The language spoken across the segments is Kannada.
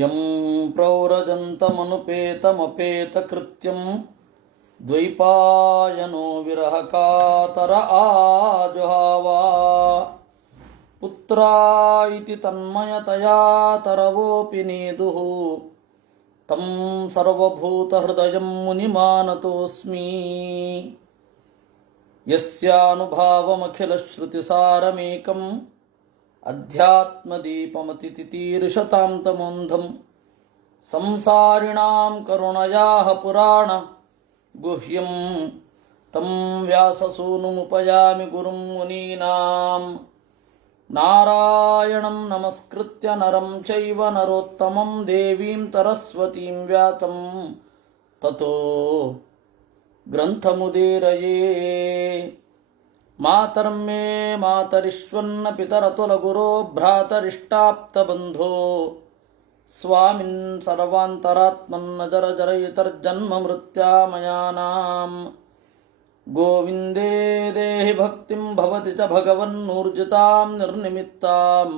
ಯಂ ಪ್ರವ್ರಜಂತಮನುಪೇತಮಪೇತಕೃತ್ಯಂ ದ್ವೈಪಾಯನೋ ವಿರಹಕಾತರ ಆಜುಹಾವ ಪುತ್ರ ಇತಿ ತನ್ಮಯತಯಾ ತರವೋಪಿ ನೇದುಃ ತಂ ಸರ್ವಭೂತಹೃದಯಂ ಮುನಿಮಾನತೋಸ್ಮಿ ಯಸ್ಯಾನುಭಾವಮಖಿಲಶ್ರುತಿಸಾರಮೇಕಂ ಅಧ್ಯಾತ್ಮದೀಪಮತಿತಿತೀರ್ಷತಾಂ ತಮೋಂಧಂ ಸಂಸಾರಿಣಾಂ ಕರುಣಯಾಃ ಪುರಾಣ ಗುಹ್ಯಂ ತಂ ವ್ಯಾಸಸೂನುಮುಪಯಾಮಿ ಗುರುಂ ಮುನೀನಾಂ ನಾರಾಯಣಂ ನಮಸ್ಕೃತ್ಯ ನರಂ ಚೈವ ನರೋತ್ತಮಂ ದೇವೀಂ ಸರಸ್ವತೀಂ ವ್ಯಾಸಂ ತತೋ ಗ್ರಂಥಮುದೀರಯೇ ಮಾತರ್ಮೇ ಮಾತರಿಷ್ವನ್ನ ಪಿತರತುಲಗುರೋ ಭ್ರಾತರಿಷ್ಟಾಪ್ತಬಂಧೋ ಸ್ವಾಮಿನ್ ಸರ್ವಾಂತರಾತ್ಮನ್ನ ಜರ ಜರಯಿತರ್ಜನ್ಮ ಮೃತ್ಯಾಮಯಾನಾಂ ಗೋವಿಂದೇ ದೇಹಿ ಭಕ್ತಿಂ ಭವತಿ ಚ ಭಗವನ್ನೂರ್ಜಿತಾಂ ನಿರ್ನಿಮಿತ್ತಾಂ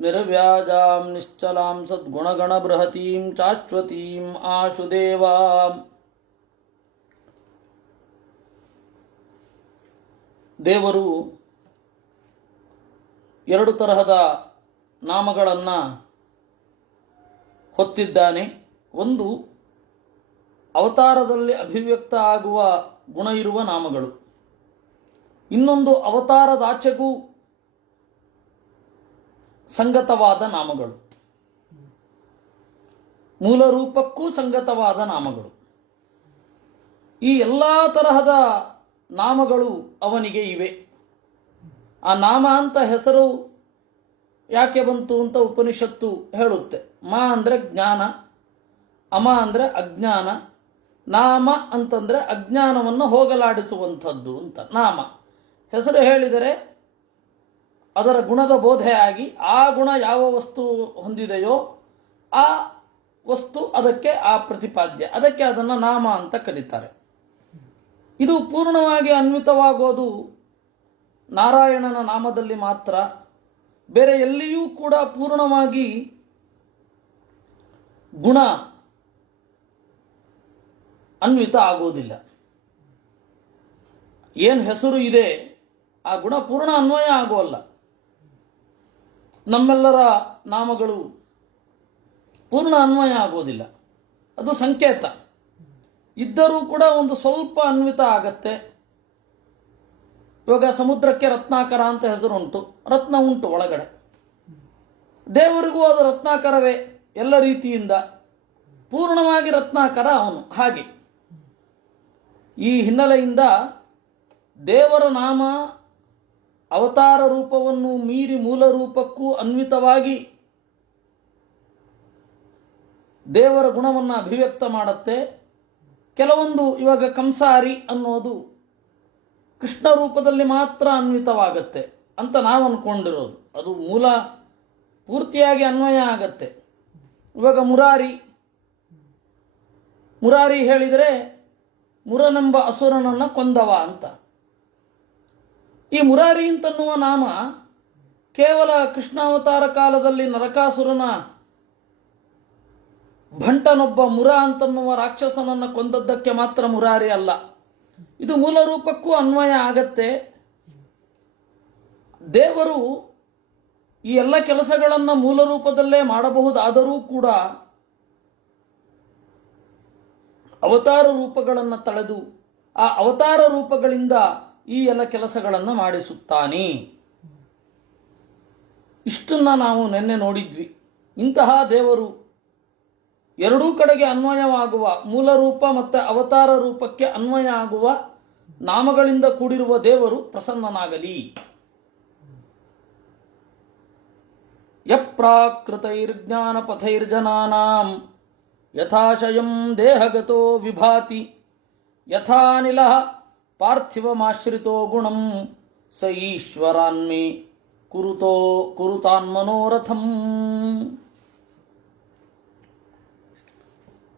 ನಿರ್ವ್ಯಾಜಾಂ ನಿಶ್ಚಲಾಂ ಸದ್ಗುಣಗಣಬೃಹತೀಂ ಶಾಶ್ವತೀಂ ಆಶುದೇವಾಂ. ದೇವರು ಎರಡು ತರಹದ ನಾಮಗಳನ್ನು ಹೊತ್ತಿದ್ದಾನೆ. ಒಂದು ಅವತಾರದಲ್ಲಿ ಅಭಿವ್ಯಕ್ತ ಆಗುವ ಗುಣ ಇರುವ ನಾಮಗಳು, ಇನ್ನೊಂದು ಅವತಾರದಾಚೆಗೂ ಸಂಗತವಾದ ನಾಮಗಳು, ಮೂಲ ರೂಪಕ್ಕೂ ಸಂಗತವಾದ ನಾಮಗಳು. ಈ ಎಲ್ಲ ತರಹದ ನಾಮಗಳು ಅವನಿಗೆ ಇವೆ. ಆ ನಾಮ ಅಂತ ಹೆಸರು ಯಾಕೆ ಬಂತು ಅಂತ ಉಪನಿಷತ್ತು ಹೇಳುತ್ತೆ. ಮಾ ಅಂದರೆ ಜ್ಞಾನ, ಅಮ ಅಂದರೆ ಅಜ್ಞಾನ, ನಾಮ ಅಂತಂದರೆ ಅಜ್ಞಾನವನ್ನು ಹೋಗಲಾಡಿಸುವಂಥದ್ದು ಅಂತ ನಾಮ. ಹೆಸರು ಹೇಳಿದರೆ ಅದರ ಗುಣದ ಬೋಧೆಯಾಗಿ ಆ ಗುಣ ಯಾವ ವಸ್ತು ಹೊಂದಿದೆಯೋ ಆ ವಸ್ತು ಅದಕ್ಕೆ ಆ ಪ್ರತಿಪಾದ್ಯ, ಅದಕ್ಕೆ ಅದನ್ನು ನಾಮ ಅಂತ ಕರೀತಾರೆ. ಇದು ಪೂರ್ಣವಾಗಿ ಅನ್ವಿತವಾಗೋದು ನಾರಾಯಣನ ನಾಮದಲ್ಲಿ ಮಾತ್ರ. ಬೇರೆ ಎಲ್ಲಿಯೂ ಕೂಡ ಪೂರ್ಣವಾಗಿ ಗುಣ ಅನ್ವಿತ ಆಗೋದಿಲ್ಲ. ಏನು ಹೆಸರು ಇದೆ ಆ ಗುಣ ಪೂರ್ಣ ಅನ್ವಯ ಆಗೋಲ್ಲ. ನಮ್ಮೆಲ್ಲರ ನಾಮಗಳು ಪೂರ್ಣ ಅನ್ವಯ ಆಗೋದಿಲ್ಲ, ಅದು ಸಂಕೇತ. ಇದ್ದರೂ ಕೂಡ ಒಂದು ಸ್ವಲ್ಪ ಅನ್ವಿತ ಆಗತ್ತೆ. ಇವಾಗ ಸಮುದ್ರಕ್ಕೆ ರತ್ನಾಕರ ಅಂತ ಹೆಸರು ಉಂಟು, ರತ್ನ ಉಂಟು ಒಳಗಡೆ. ದೇವರಿಗೂ ಅದು ರತ್ನಾಕರವೇ ಎಲ್ಲ ರೀತಿಯಿಂದ, ಪೂರ್ಣವಾಗಿ ರತ್ನಾಕರ ಅವನು. ಹಾಗೆ ಈ ಹಿನ್ನೆಲೆಯಿಂದ ದೇವರ ನಾಮ ಅವತಾರ ರೂಪವನ್ನು ಮೀರಿ ಮೂಲ ರೂಪಕ್ಕೂ ಅನ್ವಿತವಾಗಿ ದೇವರ ಗುಣವನ್ನು ಅಭಿವ್ಯಕ್ತ ಮಾಡುತ್ತೆ. ಕೆಲವೊಂದು ಇವಾಗ ಕಂಸಾರಿ ಅನ್ನೋದು ಕೃಷ್ಣ ರೂಪದಲ್ಲಿ ಮಾತ್ರ ಅನ್ವಿತವಾಗತ್ತೆ ಅಂತ ನಾವು ಅಂದ್ಕೊಂಡಿರೋದು, ಅದು ಮೂಲ ಪೂರ್ತಿಯಾಗಿ ಅನ್ವಯ ಆಗತ್ತೆ. ಇವಾಗ ಮುರಾರಿ ಹೇಳಿದರೆ ಮುರನೆಂಬ ಅಸುರನನ್ನು ಕೊಂದವ ಅಂತ. ಈ ಮುರಾರಿ ಅಂತನ್ನುವ ನಾಮ ಕೇವಲ ಕೃಷ್ಣಾವತಾರ ಕಾಲದಲ್ಲಿ ನರಕಾಸುರನ ಭಂಟನೊಬ್ಬ ಮುರ ಅಂತನ್ನುವ ರಾಕ್ಷಸನನ್ನು ಕೊಂದದ್ದಕ್ಕೆ ಮಾತ್ರ ಮುರಾರಿ ಅಲ್ಲ, ಇದು ಮೂಲ ರೂಪಕ್ಕೂ ಅನ್ವಯ ಆಗತ್ತೆ. ದೇವರು ಈ ಎಲ್ಲ ಕೆಲಸಗಳನ್ನು ಮೂಲ ರೂಪದಲ್ಲೇ ಮಾಡಬಹುದಾದರೂ ಕೂಡ ಅವತಾರ ರೂಪಗಳನ್ನು ತಳೆದು ಆ ಅವತಾರ ರೂಪಗಳಿಂದ ಈ ಎಲ್ಲ ಕೆಲಸಗಳನ್ನು ಮಾಡಿಸುತ್ತಾನೆ. ಇಷ್ಟನ್ನ ನಾವು ನಿನ್ನೆ ನೋಡಿದ್ವಿ. ಇಂತಹ ದೇವರು ಎರಡೂ ಕಡೆಗೆ ಅನ್ವಯವಾಗುವ, ಮೂಲ ರೂಪ ಮತ್ತು ಅವತಾರ ರೂಪಕ್ಕೆ ಅನ್ವಯ ಆಗುವ ನಾಮಗಳಿಂದ ಕೂಡಿರುವ ದೇವರು ಪ್ರಸನ್ನನಾಗಲಿ. ಯಪ್ರಾಕೃತೈರ್ಜ್ಞಾನಪಥೈರ್ಜನಾನಾಂ ಯಥಾಶಯಂ ದೇಹಗತೋ ವಿಭಾತಿ ಯಥಾನಿಲಃ ಪಾರ್ಥಿವಮಾಶ್ರಿತೋ ಗುಣಂ ಸ ಈಶ್ವರಾನ್ಮೇ ಕುರುತಾನ್ಮನೋರಥಂ.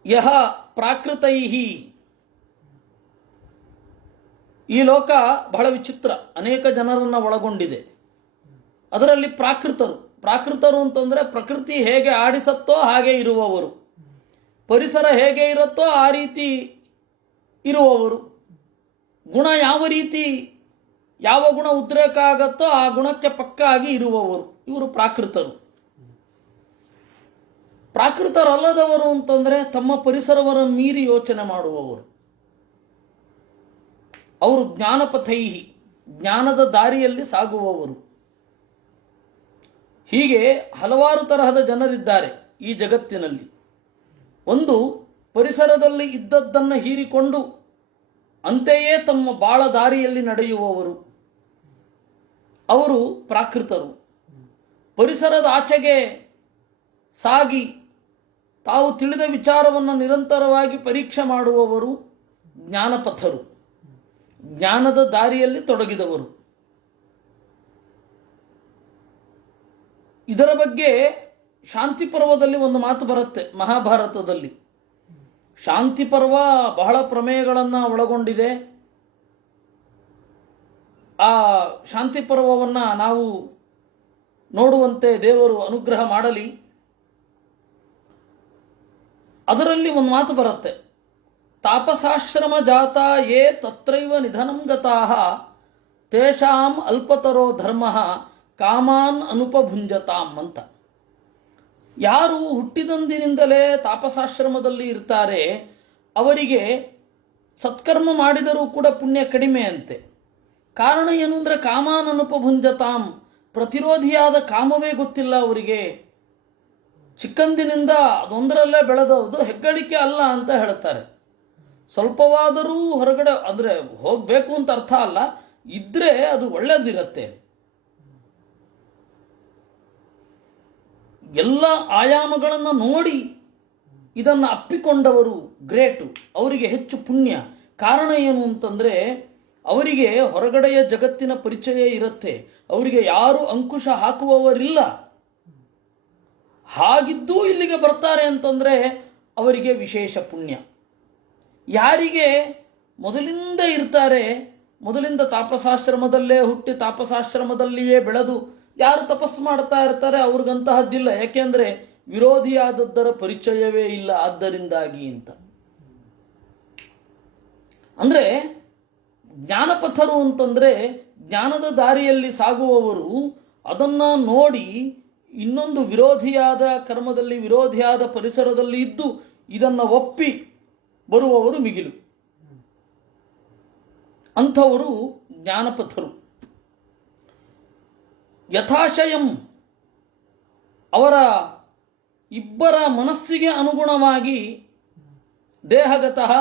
ಯಹ ಪ್ರಾಕೃತೈಹಿ, ಈ ಲೋಕ ಬಹಳ ವಿಚಿತ್ರ, ಅನೇಕ ಜನರನ್ನು ಒಳಗೊಂಡಿದೆ. ಅದರಲ್ಲಿ ಪ್ರಾಕೃತರು, ಪ್ರಾಕೃತರು ಅಂತಂದರೆ ಪ್ರಕೃತಿ ಹೇಗೆ ಆಡಿಸತ್ತೋ ಹಾಗೆ ಇರುವವರು, ಪರಿಸರ ಹೇಗೆ ಇರುತ್ತೋ ಆ ರೀತಿ ಇರುವವರು, ಗುಣ ಯಾವ ರೀತಿ ಯಾವ ಗುಣ ಉದ್ರೇಕ ಆಗತ್ತೋ ಆ ಗುಣಕ್ಕೆ ಪಕ್ಕಾಗಿ ಇರುವವರು, ಇವರು ಪ್ರಾಕೃತರು. ಪ್ರಾಕೃತರಲ್ಲದವರು ಅಂತಂದರೆ ತಮ್ಮ ಪರಿಸರವನ್ನು ಮೀರಿ ಯೋಚನೆ ಮಾಡುವವರು, ಅವರು ಜ್ಞಾನಪಥೈಹಿ, ಜ್ಞಾನದ ದಾರಿಯಲ್ಲಿ ಸಾಗುವವರು. ಹೀಗೆ ಹಲವಾರು ತರಹದ ಜನರಿದ್ದಾರೆ ಈ ಜಗತ್ತಿನಲ್ಲಿ. ಒಂದು, ಪರಿಸರದಲ್ಲಿ ಇದ್ದದ್ದನ್ನು ಹೀರಿಕೊಂಡು ಅಂತೆಯೇ ತಮ್ಮ ಬಾಳ ದಾರಿಯಲ್ಲಿ ನಡೆಯುವವರು, ಅವರು ಪ್ರಾಕೃತರು. ಪರಿಸರದ ಆಚೆಗೆ ಸಾಗಿ ತಾವು ತಿಳಿದ ವಿಚಾರವನ್ನು ನಿರಂತರವಾಗಿ ಪರೀಕ್ಷೆ ಮಾಡುವವರು ಜ್ಞಾನಪಥರು, ಜ್ಞಾನದ ದಾರಿಯಲ್ಲಿ ತೊಡಗಿದವರು. ಇದರ ಬಗ್ಗೆ ಶಾಂತಿ ಪರ್ವದಲ್ಲಿ ಒಂದು ಮಾತು ಬರುತ್ತೆ ಮಹಾಭಾರತದಲ್ಲಿ. ಶಾಂತಿ ಪರ್ವ ಬಹಳ ಪ್ರಮೇಯಗಳನ್ನು ಒಳಗೊಂಡಿದೆ. ಆ ಶಾಂತಿ ಪರ್ವವನ್ನು ನಾವು ನೋಡುವಂತೆ ದೇವರು ಅನುಗ್ರಹ ಮಾಡಲಿ. ಅದರಲ್ಲಿ ಒಂದು ಮಾತು ಬರುತ್ತೆ, ತಾಪಸಾಶ್ರಮ ಜಾತ ಯೇ ತತ್ರೈವ ನಿಧನಂ ಗತಾಃ ತೇಷಾಂ ಅಲ್ಪತರೋ ಧರ್ಮ ಕಾಮಾನ್ ಅನುಪಭುಂಜತಾಂ ಅಂತ. ಯಾರು ಹುಟ್ಟಿದಂದಿನಿಂದಲೇ ತಾಪಸಾಶ್ರಮದಲ್ಲಿ ಇರ್ತಾರೆ ಅವರಿಗೆ ಸತ್ಕರ್ಮ ಮಾಡಿದರೂ ಕೂಡ ಪುಣ್ಯ ಕಡಿಮೆ ಅಂತೆ. ಕಾರಣ ಏನು ಅಂದರೆ ಕಾಮಾನ್ ಅನುಪಭುಂಜತಾಂ, ಪ್ರತಿರೋಧಿಯಾದ ಕಾಮವೇ ಗೊತ್ತಿಲ್ಲ ಅವರಿಗೆ. ಚಿಕ್ಕಂದಿನಿಂದ ಅದೊಂದರಲ್ಲೇ ಬೆಳೆದವುದು ಹೆಗ್ಗಳಿಕೆ ಅಲ್ಲ ಅಂತ ಹೇಳ್ತಾರೆ. ಸ್ವಲ್ಪವಾದರೂ ಹೊರಗಡೆ ಅಂದರೆ ಹೋಗಬೇಕು ಅಂತ ಅರ್ಥ ಅಲ್ಲ, ಇದ್ರೆ ಅದು ಒಳ್ಳೆದಿರತ್ತೆ. ಎಲ್ಲ ಆಯಾಮಗಳನ್ನು ನೋಡಿ ಇದನ್ನು ಅಪ್ಪಿಕೊಂಡವರು ಗ್ರೇಟು, ಅವರಿಗೆ ಹೆಚ್ಚು ಪುಣ್ಯ. ಕಾರಣ ಏನು ಅಂತಂದರೆ ಅವರಿಗೆ ಹೊರಗಡೆಯ ಜಗತ್ತಿನ ಪರಿಚಯ ಇರುತ್ತೆ, ಅವರಿಗೆ ಯಾರು ಅಂಕುಶ ಹಾಕುವವರಿಲ್ಲ. ಹಾಗಿದ್ದೂ ಇಲ್ಲಿಗೆ ಬರ್ತಾರೆ ಅಂತಂದರೆ ಅವರಿಗೆ ವಿಶೇಷ ಪುಣ್ಯ. ಯಾರಿಗೆ ಮೊದಲಿಂದ ಇರ್ತಾರೆ, ಮೊದಲಿಂದ ತಾಪಸಾಶ್ರಮದಲ್ಲೇ ಹುಟ್ಟಿ ತಾಪಸಾಶ್ರಮದಲ್ಲಿಯೇ ಬೆಳೆದು ಯಾರು ತಪಸ್ಸು ಮಾಡ್ತಾ ಇರ್ತಾರೆ ಅವ್ರಿಗಂತಹದ್ದಿಲ್ಲ. ಯಾಕೆಂದರೆ ವಿರೋಧಿಯಾದದ್ದರ ಪರಿಚಯವೇ ಇಲ್ಲ, ಆದ್ದರಿಂದಾಗಿ ಅಂತ. ಅಂದರೆ ಜ್ಞಾನಪಥರು ಅಂತಂದರೆ ಜ್ಞಾನದ ದಾರಿಯಲ್ಲಿ ಸಾಗುವವರು. ಅದನ್ನು ನೋಡಿ ಇನ್ನೊಂದು ವಿರೋಧಿಯಾದ ಕರ್ಮದಲ್ಲಿ ವಿರೋಧಿಯಾದ ಪರಿಸರದಲ್ಲಿ ಇದ್ದು ಇದನ್ನು ಒಪ್ಪಿ ಬರುವವರು ಮಿಗಿಲು. ಅಂಥವರು ಜ್ಞಾನಪಥರು. ಯಥಾಶಯಂ, ಅವರ ಇಬ್ಬರ ಮನಸ್ಸಿಗೆ ಅನುಗುಣವಾಗಿ ದೇಹಗತಃ,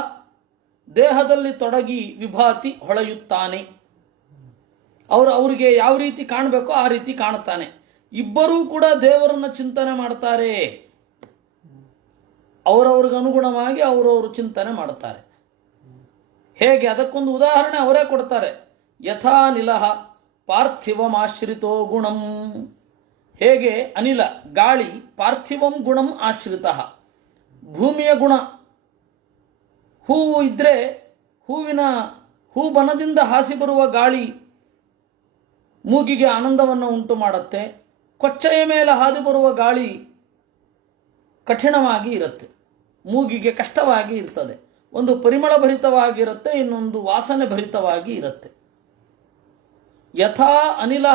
ದೇಹದಲ್ಲಿ ತೊಡಗಿ ವಿಭಾತಿ, ಹೊಳೆಯುತ್ತಾನೆ. ಅವರಿಗೆ ಯಾವ ರೀತಿ ಕಾಣಬೇಕೋ ಆ ರೀತಿ ಕಾಣುತ್ತಾನೆ. ಇಬ್ಬರೂ ಕೂಡ ದೇವರನ್ನು ಚಿಂತನೆ ಮಾಡ್ತಾರೆ, ಅವರವ್ರಿಗೆ ಅನುಗುಣವಾಗಿ ಅವರವರು ಚಿಂತನೆ ಮಾಡ್ತಾರೆ. ಹೇಗೆ? ಅದಕ್ಕೊಂದು ಉದಾಹರಣೆ ಅವರೇ ಕೊಡ್ತಾರೆ. ಯಥಾ ನಿಲಹ ಪಾರ್ಥಿವಮಾಶ್ರಿತೋ ಗುಣಂ. ಹೇಗೆ ಅನಿಲ ಗಾಳಿ ಪಾರ್ಥಿವಂ ಗುಣಂ ಆಶ್ರಿತ, ಭೂಮಿಯ ಗುಣ. ಹೂವು ಇದ್ದರೆ ಹೂಬನದಿಂದ ಹಾಸಿ ಬರುವ ಗಾಳಿ ಮೂಗಿಗೆ ಆನಂದವನ್ನು ಉಂಟು ಮಾಡುತ್ತೆ. ಕೊಚ್ಚೆಯ ಮೇಲೆ ಹಾದು ಬರುವ ಗಾಳಿ ಕಠಿಣವಾಗಿ ಇರುತ್ತೆ, ಮೂಗಿಗೆ ಕಷ್ಟವಾಗಿ ಇರ್ತದೆ. ಒಂದು ಪರಿಮಳ ಭರಿತವಾಗಿರುತ್ತೆ, ಇನ್ನೊಂದು ವಾಸನೆ ಭರಿತವಾಗಿ ಇರುತ್ತೆ. ಯಥಾ ಅನಿಲ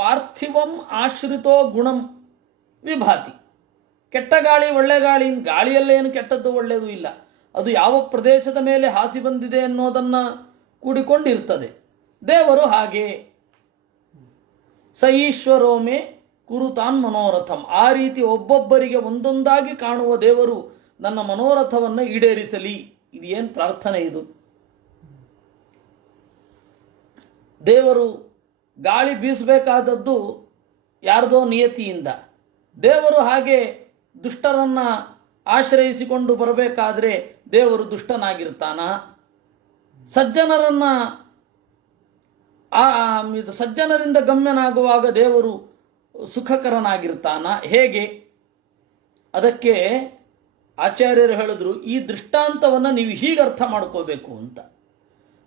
ಪಾರ್ಥಿವಂ ಆಶ್ರಿತೋ ಗುಣಂ ವಿಭಾತಿ. ಕೆಟ್ಟ ಗಾಳಿ ಒಳ್ಳೆ ಗಾಳಿ, ಗಾಳಿಯಲ್ಲೇನು ಕೆಟ್ಟದ್ದು ಒಳ್ಳೆಯದು ಇಲ್ಲ, ಅದು ಯಾವ ಪ್ರದೇಶದ ಮೇಲೆ ಹಾಸಿ ಬಂದಿದೆ ಅನ್ನೋದನ್ನು ಕೂಡಿಕೊಂಡಿರ್ತದೆ. ದೇವರು ಹಾಗೆ ಸ ಈಶ್ವರೋ ಮೇ ಕುರುತಾನ್ ಮನೋರಥಂ. ಆ ರೀತಿ ಒಬ್ಬೊಬ್ಬರಿಗೆ ಒಂದೊಂದಾಗಿ ಕಾಣುವ ದೇವರು ನನ್ನ ಮನೋರಥವನ್ನು ಈಡೇರಿಸಲಿ. ಇದು ಏನು ಪ್ರಾರ್ಥನೆ ಇದು? ದೇವರು ಗಾಳಿ ಬೀಸಬೇಕಾದದ್ದು ಯಾರ್ದೋ ನಿಯತಿಯಿಂದ. ದೇವರು ಹಾಗೆ ದುಷ್ಟರನ್ನು ಆಶ್ರಯಿಸಿಕೊಂಡು ಬರಬೇಕಾದ್ರೆ ದೇವರು ದುಷ್ಟನಾಗಿರ್ತಾನ? ಸಜ್ಜನರಿಂದ ಗಮ್ಯನಾಗುವಾಗ ದೇವರು ಸುಖಕರನಾಗಿರ್ತಾನ? ಹೇಗೆ? ಅದಕ್ಕೆ ಆಚಾರ್ಯರು ಹೇಳಿದ್ರು, ಈ ದೃಷ್ಟಾಂತವನ್ನು ನೀವು ಹೀಗೆ ಅರ್ಥ ಮಾಡ್ಕೋಬೇಕು ಅಂತ.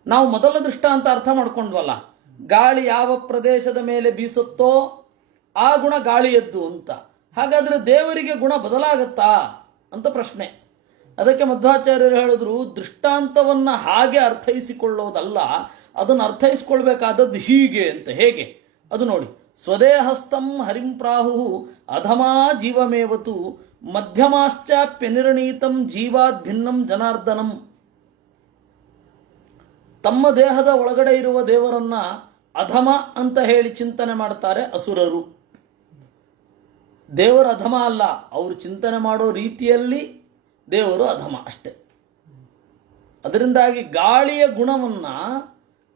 ನಾವು ಮೊದಲ ದೃಷ್ಟಾಂತ ಅರ್ಥ ಮಾಡ್ಕೊಂಡ್ವಲ್ಲ, ಗಾಳಿ ಯಾವ ಪ್ರದೇಶದ ಮೇಲೆ ಬೀಸುತ್ತೋ ಆ ಗುಣ ಗಾಳಿಯದ್ದು ಅಂತ. ಹಾಗಾದರೆ ದೇವರಿಗೆ ಗುಣ ಬದಲಾಗತ್ತಾ ಅಂತ ಪ್ರಶ್ನೆ. ಅದಕ್ಕೆ ಮಧ್ವಾಚಾರ್ಯರು ಹೇಳಿದ್ರು, ದೃಷ್ಟಾಂತವನ್ನು ಹಾಗೆ ಅರ್ಥೈಸಿಕೊಳ್ಳೋದಲ್ಲ, ಅದನ್ನು ಅರ್ಥೈಸಿಕೊಳ್ಬೇಕಾದದ್ದು ಹೀಗೆ ಅಂತ. ಹೇಗೆ ಅದು ನೋಡಿ. ಸ್ವದೇಹಸ್ಥಂ ಹರಿಂ ಪ್ರಾಹು ಅಧಮಾ ಜೀವಮೇವತು ಮಧ್ಯಮಾಶ್ಚಾಪ್ಯನಿರ್ಣೀತಂ ಜೀವಾದ್ ಭಿನ್ನಂ ಜನಾರ್ದನಂ. ತಮ್ಮ ದೇಹದ ಒಳಗಡೆ ಇರುವ ದೇವರನ್ನ ಅಧಮ ಅಂತ ಹೇಳಿ ಚಿಂತನೆ ಮಾಡ್ತಾರೆ ಅಸುರರು. ದೇವರು ಅಧಮ ಅಲ್ಲ, ಅವರು ಚಿಂತನೆ ಮಾಡೋ ರೀತಿಯಲ್ಲಿ ದೇವರು ಅಧಮ ಅಷ್ಟೆ. ಅದರಿಂದಾಗಿ ಗಾಳಿಯ ಗುಣವನ್ನು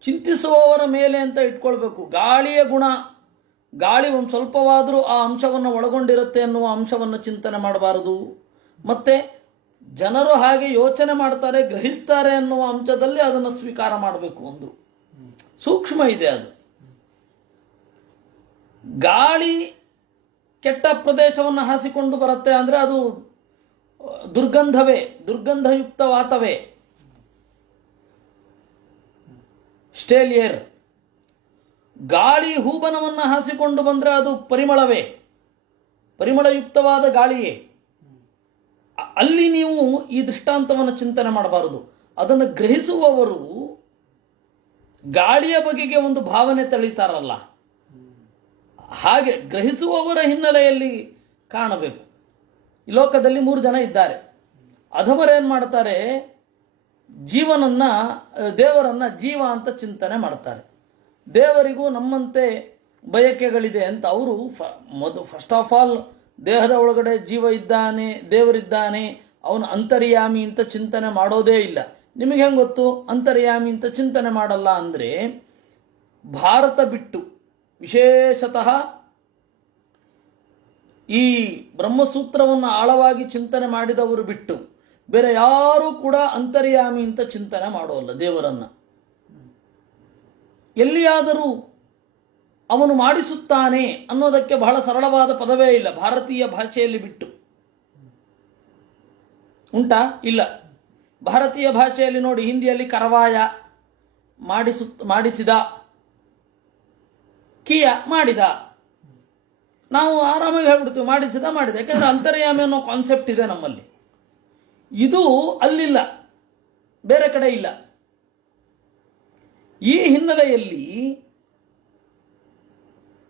ಚಿಂತಿಸುವವರ ಮೇಲೆ ಅಂತ ಇಟ್ಕೊಳ್ಬೇಕು. ಗಾಳಿಯ ಗುಣ, ಗಾಳಿ ಒಂದು ಸ್ವಲ್ಪವಾದರೂ ಆ ಅಂಶವನ್ನು ಒಳಗೊಂಡಿರುತ್ತೆ ಅನ್ನುವ ಅಂಶವನ್ನು ಚಿಂತನೆ ಮಾಡಬಾರದು. ಮತ್ತೆ ಜನರು ಹಾಗೆ ಯೋಚನೆ ಮಾಡ್ತಾರೆ, ಗ್ರಹಿಸ್ತಾರೆ ಅನ್ನುವ ಅಂಶದಲ್ಲಿ ಅದನ್ನು ಸ್ವೀಕಾರ ಮಾಡಬೇಕು. ಒಂದು ಸೂಕ್ಷ್ಮ ಇದೆ ಅದು. ಗಾಳಿ ಕೆಟ್ಟ ಪ್ರದೇಶವನ್ನು ಹಾಸಿಕೊಂಡು ಬರುತ್ತೆ ಅಂದರೆ ಅದು ದುರ್ಗಂಧವೇ, ದುರ್ಗಂಧಯುಕ್ತ ವಾತವೇ, ಸ್ಟೇಲಿಯರ್. ಗಾಳಿ ಹೂಬನವನ್ನು ಹಾಸಿಕೊಂಡು ಬಂದರೆ ಅದು ಪರಿಮಳವೇ, ಪರಿಮಳಯುಕ್ತವಾದ ಗಾಳಿಯೇ. ಅಲ್ಲಿ ನೀವು ಈ ದೃಷ್ಟಾಂತವನ್ನು ಚಿಂತನೆ ಮಾಡಬಾರದು. ಅದನ್ನು ಗ್ರಹಿಸುವವರು ಗಾಳಿಯ ಬಗೆಗೆ ಒಂದು ಭಾವನೆ ತಳೀತಾರಲ್ಲ, ಹಾಗೆ ಗ್ರಹಿಸುವವರ ಹಿನ್ನೆಲೆಯಲ್ಲಿ ಕಾಣಬೇಕು. ಈ ಲೋಕದಲ್ಲಿ 3 ಜನ ಇದ್ದಾರೆ. ಅಧಮರೇನು ಮಾಡ್ತಾರೆ, ದೇವರನ್ನ ಜೀವ ಅಂತ ಚಿಂತನೆ ಮಾಡ್ತಾರೆ. ದೇವರಿಗೂ ನಮ್ಮಂತೆ ಬಯಕೆಗಳಿದೆ ಅಂತ ಅವರು ಫಸ್ಟ್ ಆಫ್ ಆಲ್ ದೇಹದ ಒಳಗಡೆ ಜೀವ ಇದ್ದಾನೆ, ದೇವರಿದ್ದಾನೆ, ಅವನು ಅಂತರ್ಯಾಮಿ ಅಂತ ಚಿಂತನೆ ಮಾಡೋದೇ ಇಲ್ಲ. ನಿಮಗೆ ಹೆಂಗೆ ಗೊತ್ತು ಅಂತರ್ಯಾಮಿ ಅಂತ ಚಿಂತನೆ ಮಾಡಲ್ಲ ಅಂದರೆ? ಭಾರತ ಬಿಟ್ಟು, ವಿಶೇಷತಃ ಈ ಬ್ರಹ್ಮಸೂತ್ರವನ್ನು ಆಳವಾಗಿ ಚಿಂತನೆ ಮಾಡಿದವರು ಬಿಟ್ಟು ಬೇರೆ ಯಾರೂ ಕೂಡ ಅಂತರ್ಯಾಮಿ ಅಂತ ಚಿಂತನೆ ಮಾಡೋಲ್ಲ ದೇವರನ್ನ. ಎಲ್ಲಿಯಾದರೂ ಅವನು ಮಾಡಿಸುತ್ತಾನೆ ಅನ್ನೋದಕ್ಕೆ ಬಹಳ ಸರಳವಾದ ಪದವೇ ಇಲ್ಲ ಭಾರತೀಯ ಭಾಷೆಯಲ್ಲಿ ಬಿಟ್ಟು. ಉಂಟಾ? ಇಲ್ಲ. ಭಾರತೀಯ ಭಾಷೆಯಲ್ಲಿ ನೋಡಿ, ಹಿಂದಿಯಲ್ಲಿ ಕರವಾಯ, ಮಾಡಿಸಿದ, ಕಿಯ ಮಾಡಿದ. ನಾವು ಆರಾಮಾಗಿ ಹೇಳ್ಬಿಡ್ತೀವಿ ಮಾಡಿಸಿದ, ಮಾಡಿದ. ಯಾಕೆಂದರೆ ಅಂತರ್ಯಾಮಿ ಅನ್ನೋ ಕಾನ್ಸೆಪ್ಟ್ ಇದೆ ನಮ್ಮಲ್ಲಿ. ಇದು ಅಲ್ಲಿಲ್ಲ, ಬೇರೆ ಕಡೆ ಇಲ್ಲ. ಈ ಹಿನ್ನೆಲೆಯಲ್ಲಿ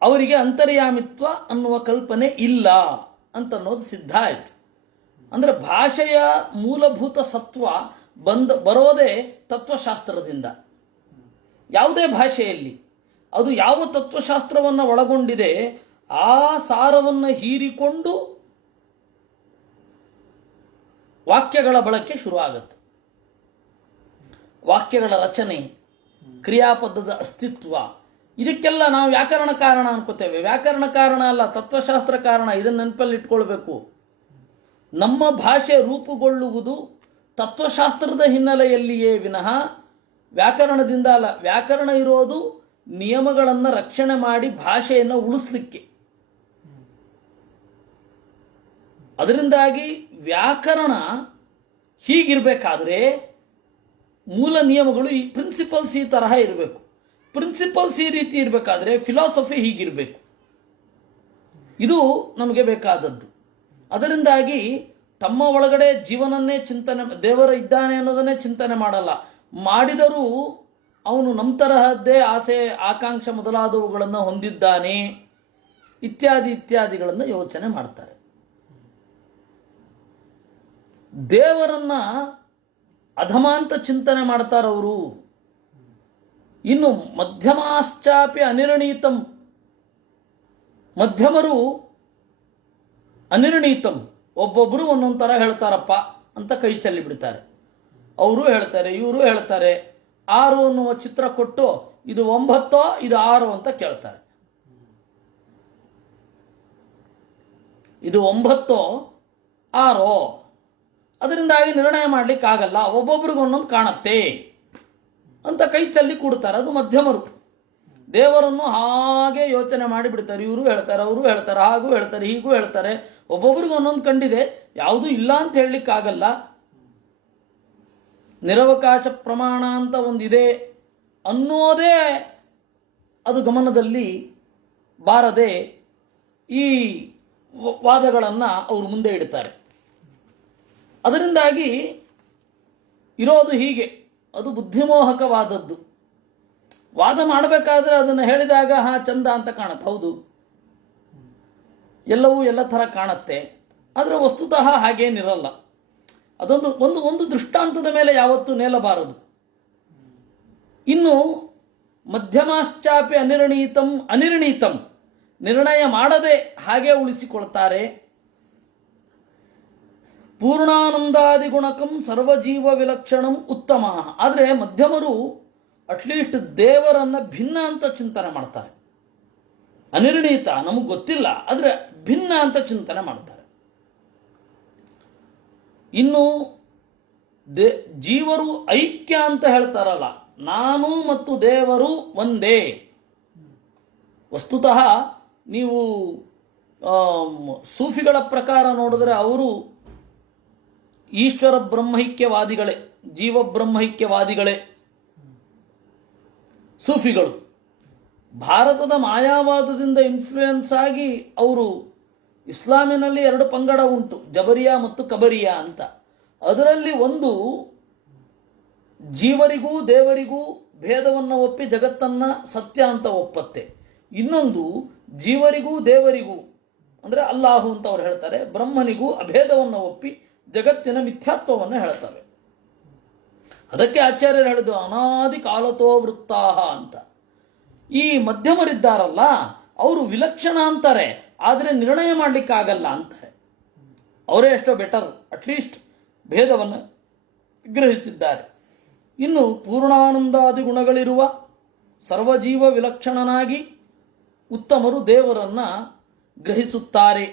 ಅವರಿಗೆ ಅಂತರ್ಯಾಮಿತ್ವ ಅನ್ನುವ ಕಲ್ಪನೆ ಇಲ್ಲ ಅಂತನ್ನೋದು ಸಿದ್ಧ ಆಯಿತು. ಅಂದರೆ ಭಾಷೆಯ ಮೂಲಭೂತ ಸತ್ವ ಬರೋದೇ ತತ್ವಶಾಸ್ತ್ರದಿಂದ. ಯಾವುದೇ ಭಾಷೆಯಲ್ಲಿ ಅದು ಯಾವ ತತ್ವಶಾಸ್ತ್ರವನ್ನು ಒಳಗೊಂಡಿದೆ ಆ ಸಾರವನ್ನು ಹೀರಿಕೊಂಡು ವಾಕ್ಯಗಳ ಬಳಕೆ ಶುರುವಾಗುತ್ತೆ. ವಾಕ್ಯಗಳ ರಚನೆ, ಕ್ರಿಯಾಪದದ ಅಸ್ತಿತ್ವ, ಇದಕ್ಕೆಲ್ಲ ನಾವು ವ್ಯಾಕರಣ ಕಾರಣ ಅನ್ಕೋತೇವೆ. ವ್ಯಾಕರಣ ಕಾರಣ ಅಲ್ಲ, ತತ್ವಶಾಸ್ತ್ರ ಕಾರಣ. ಇದನ್ನು ನೆನಪಲ್ಲಿ ಇಟ್ಕೊಳ್ಬೇಕು. ನಮ್ಮ ಭಾಷೆ ರೂಪುಗೊಳ್ಳುವುದು ತತ್ವಶಾಸ್ತ್ರದ ಹಿನ್ನೆಲೆಯಲ್ಲಿಯೇ ವಿನಃ ವ್ಯಾಕರಣದಿಂದ ಅಲ್ಲ. ವ್ಯಾಕರಣ ಇರೋದು ನಿಯಮಗಳನ್ನು ರಕ್ಷಣೆ ಮಾಡಿ ಭಾಷೆಯನ್ನು ಉಳಿಸ್ಲಿಕ್ಕೆ. ಅದರಿಂದಾಗಿ ವ್ಯಾಕರಣ ಹೀಗಿರಬೇಕಾದ್ರೆ ಮೂಲ ನಿಯಮಗಳು, ಈ ಪ್ರಿನ್ಸಿಪಲ್ಸ್ ಈ ತರಹ ಇರಬೇಕು. ಪ್ರಿನ್ಸಿಪಲ್ಸ್ ಈ ರೀತಿ ಇರಬೇಕಾದ್ರೆ ಫಿಲಾಸಫಿ ಹೀಗಿರಬೇಕು. ಇದು ನಮಗೆ ಬೇಕಾದದ್ದು. ಅದರಿಂದಾಗಿ ತಮ್ಮ ಒಳಗಡೆ ಜೀವನನ್ನೇ ಚಿಂತನೆ, ದೇವರ ಇದ್ದಾನೆ ಅನ್ನೋದನ್ನೇ ಚಿಂತನೆ ಮಾಡಲ್ಲ. ಮಾಡಿದರೂ ಅವನು ನಮ್ಮ ತರಹದ್ದೇ ಆಸೆ, ಆಕಾಂಕ್ಷ ಮೊದಲಾದವುಗಳನ್ನು ಹೊಂದಿದ್ದಾನೆ ಇತ್ಯಾದಿಗಳನ್ನು ಯೋಚನೆ ಮಾಡ್ತಾರೆ. ದೇವರನ್ನ ಅಧಮ ಅಂತ ಚಿಂತನೆ ಮಾಡ್ತಾರವರು. ಇನ್ನು ಮಧ್ಯಮಾಶ್ಚಾಪಿ ಅನಿರ್ಣೀತಂ, ಮಧ್ಯಮರು ಅನಿರ್ಣೀತಂ, ಒಬ್ಬೊಬ್ಬರು ಒಂದೊಂದು ಥರ ಹೇಳ್ತಾರಪ್ಪ ಅಂತ ಕೈ ಚೆಲ್ಲಿ ಬಿಡ್ತಾರೆ. ಅವರು ಹೇಳ್ತಾರೆ, ಇವರು ಹೇಳ್ತಾರೆ. 6 ಅನ್ನುವ ಚಿತ್ರ ಕೊಟ್ಟು ಇದು 9 ಇದು 6 ಅಂತ ಕೇಳ್ತಾರೆ. ಇದು 9 6 ಅದರಿಂದಾಗಿ ನಿರ್ಣಯ ಮಾಡಲಿಕ್ಕಾಗಲ್ಲ, ಒಬ್ಬೊಬ್ರಿಗೊಂದೊಂದು ಕಾಣತ್ತೆ ಅಂತ ಕೈ ಚೆಲ್ಲಿ ಕೂಡ್ತಾರೆ. ಅದು ಮಧ್ಯಮರು. ದೇವರನ್ನು ಹಾಗೆ ಯೋಚನೆ ಮಾಡಿಬಿಡ್ತಾರೆ. ಇವರು ಹೇಳ್ತಾರೆ, ಅವರು ಹೇಳ್ತಾರೆ, ಹಾಗೂ ಹೇಳ್ತಾರೆ, ಹೀಗೂ ಹೇಳ್ತಾರೆ. ಒಬ್ಬೊಬ್ರಿಗೆ ಒಂದೊಂದು ಕಂಡಿದೆ, ಯಾವುದೂ ಇಲ್ಲ ಅಂತ ಹೇಳಲಿಕ್ಕಾಗಲ್ಲ. ನಿರವಕಾಶ ಪ್ರಮಾಣ ಅಂತ ಒಂದಿದೆ ಅನ್ನೋದೇ ಅದು ಗಮನದಲ್ಲಿ ಬಾರದೆ ಈ ವಾದಗಳನ್ನು ಅವರು ಮುಂದೆ ಇಡ್ತಾರೆ. ಅದರಿಂದಾಗಿ ಇರೋದು ಹೀಗೆ, ಅದು ಬುದ್ಧಿಮೋಹಕವಾದದ್ದು. ವಾದ ಮಾಡಬೇಕಾದ್ರೆ ಅದನ್ನು ಹೇಳಿದಾಗ ಚಂದ ಅಂತ ಕಾಣುತ್ತೆ, ಹೌದು ಎಲ್ಲವೂ ಎಲ್ಲ ಥರ ಕಾಣುತ್ತೆ, ಆದರೆ ವಸ್ತುತಃ ಹಾಗೇನಿರಲ್ಲ. ಅದೊಂದು ಒಂದು ಒಂದು ದೃಷ್ಟಾಂತದ ಮೇಲೆ ಯಾವತ್ತೂ ನೇಲಬಾರದು. ಇನ್ನು ಮಧ್ಯಮಾಶ್ಚಾಪಿ ಅನಿರ್ಣೀತಂ ನಿರ್ಣಯ ಮಾಡದೆ ಹಾಗೆ ಉಳಿಸಿಕೊಳ್ತಾರೆ. ಪೂರ್ಣಾನಂದಾದಿ ಗುಣಕಂ ಸರ್ವಜೀವ ವಿಲಕ್ಷಣಂ ಉತ್ತಮ. ಆದರೆ ಮಧ್ಯಮರು ಅಟ್ಲೀಸ್ಟ್ ದೇವರನ್ನ ಭಿನ್ನ ಅಂತ ಚಿಂತನೆ ಮಾಡ್ತಾರೆ. ಅನಿರ್ಣೀತ ನಮಗೆ ಗೊತ್ತಿಲ್ಲ, ಆದರೆ ಭಿನ್ನ ಅಂತ ಚಿಂತನೆ ಮಾಡ್ತಾರೆ. ಇನ್ನು ಜೀವರು ಐಕ್ಯ ಅಂತ ಹೇಳ್ತಾರಲ್ಲ, ನಾನು ಮತ್ತು ದೇವರು ಒಂದೇ. ವಸ್ತುತಃ ನೀವು ಸೂಫಿಗಳ ಪ್ರಕಾರ ನೋಡಿದ್ರೆ ಅವರು ಈಶ್ವರ ಬ್ರಹ್ಮೈಕ್ಯವಾದಿಗಳೇ, ಜೀವ ಬ್ರಹ್ಮೈಕ್ಯವಾದಿಗಳೇ ಸೂಫಿಗಳು. ಭಾರತದ ಮಾಯಾವಾದದಿಂದ ಇನ್ಫ್ಲೂಯೆನ್ಸ್ ಆಗಿ ಅವರು ಇಸ್ಲಾಮಿನಲ್ಲಿ 2 ಪಂಗಡ ಉಂಟು, ಜಬರಿಯಾ ಮತ್ತು ಕಬರಿಯಾ ಅಂತ. ಅದರಲ್ಲಿ ಒಂದು ಜೀವರಿಗೂ ದೇವರಿಗೂ ಭೇದವನ್ನು ಒಪ್ಪಿ ಜಗತ್ತನ್ನು ಸತ್ಯ ಅಂತ ಒಪ್ಪತ್ತೆ. ಇನ್ನೊಂದು ಜೀವರಿಗೂ ದೇವರಿಗೂ ಅಂದರೆ ಅಲ್ಲಾಹು ಅಂತ ಅವ್ರು ಹೇಳ್ತಾರೆ, ಬ್ರಹ್ಮನಿಗೂ ಅಭೇದವನ್ನು ಒಪ್ಪಿ ಜಗತ್ತಿನ ಮಿಥ್ಯಾತ್ವವನ್ನು ಹೇಳ್ತವೆ. ಅದಕ್ಕೆ ಆಚಾರ್ಯರು ಹೇಳಿದ್ರು ಅನಾದಿ ಕಾಲತೋ ವೃತ್ತಾಹ ಅಂತ. ಈ ಮಧ್ಯಮರಿದ್ದಾರಲ್ಲ ಅವರು ವಿಲಕ್ಷಣ ಅಂತಾರೆ, ಆದರೆ ನಿರ್ಣಯ ಮಾಡಲಿಕ್ಕಾಗಲ್ಲ ಅಂತಾರೆ. ಅವರೇ ಎಷ್ಟೋ ಬೆಟರ್, ಅಟ್ಲೀಸ್ಟ್ ಭೇದವನ್ನು ಗ್ರಹಿಸಿದ್ದಾರೆ. ಇನ್ನು ಪೂರ್ಣಾನಂದಾದಿ ಗುಣಗಳಿರುವ ಸರ್ವಜೀವ ವಿಲಕ್ಷಣನಾಗಿ ಉತ್ತಮರು ದೇವರನ್ನ ಗ್ರಹಿಸುತ್ತಾರೆ.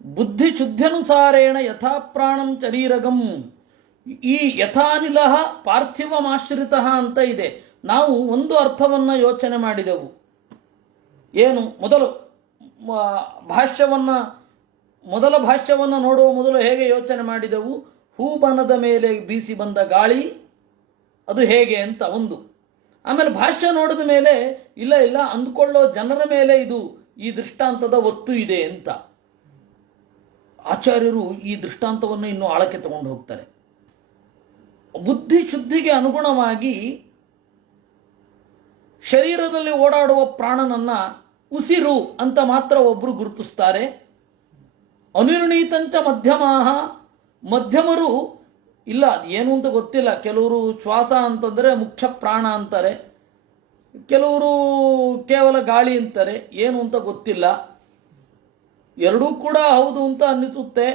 ಬುದ್ಧಿ ಶುದ್ಧ್ಯನುಸಾರೇಣ ಯಥಾ ಪ್ರಾಣಂ ಚರೀರಗಂ. ಈ ಯಥಾನಿಲ ಪಾರ್ಥಿವಮಾಶ್ರಿತ ಅಂತ ಇದೆ. ನಾವು ಒಂದು ಅರ್ಥವನ್ನು ಯೋಚನೆ ಮಾಡಿದೆವು. ಏನು? ಮೊದಲ ಭಾಷ್ಯವನ್ನು ನೋಡುವ ಮೊದಲು ಹೇಗೆ ಯೋಚನೆ ಮಾಡಿದೆವು? ಹೂಬನದ ಮೇಲೆ ಬೀಸಿ ಬಂದ ಗಾಳಿ ಅದು ಹೇಗೆ ಅಂತ ಒಂದು. ಆಮೇಲೆ ಭಾಷ್ಯ ನೋಡಿದ ಮೇಲೆ ಇಲ್ಲ ಅಂದುಕೊಳ್ಳೋ ಜನರ ಮೇಲೆ ಈ ದೃಷ್ಟಾಂತದ ಒತ್ತು ಇದೆ ಅಂತ. ಆಚಾರ್ಯರು ಈ ದೃಷ್ಟಾಂತವನ್ನು ಇನ್ನೂ ಆಳಕ್ಕೆ ತಗೊಂಡು ಹೋಗ್ತಾರೆ. ಬುದ್ಧಿ ಶುದ್ಧಿಗೆ ಅನುಗುಣವಾಗಿ ಶರೀರದಲ್ಲಿ ಓಡಾಡುವ ಪ್ರಾಣನನ್ನ ಉಸಿರು ಅಂತ ಮಾತ್ರ ಒಬ್ಬರು ಗುರುತಿಸ್ತಾರೆ. ಅನಿರ್ಣೀತಂಚ ಮಧ್ಯಮರು ಇಲ್ಲ, ಅದೇನು ಅಂತ ಗೊತ್ತಿಲ್ಲ. ಕೆಲವರು ಶ್ವಾಸ ಅಂತಂದರೆ ಮುಖ್ಯ ಪ್ರಾಣ ಅಂತಾರೆ, ಕೆಲವರು ಕೇವಲ ಗಾಳಿ ಅಂತಾರೆ, ಏನು ಅಂತ ಗೊತ್ತಿಲ್ಲ. ಎರಡೂ ಕೂಡ ಹೌದು ಅಂತ ಅನ್ನಿಸುತ್ತೆ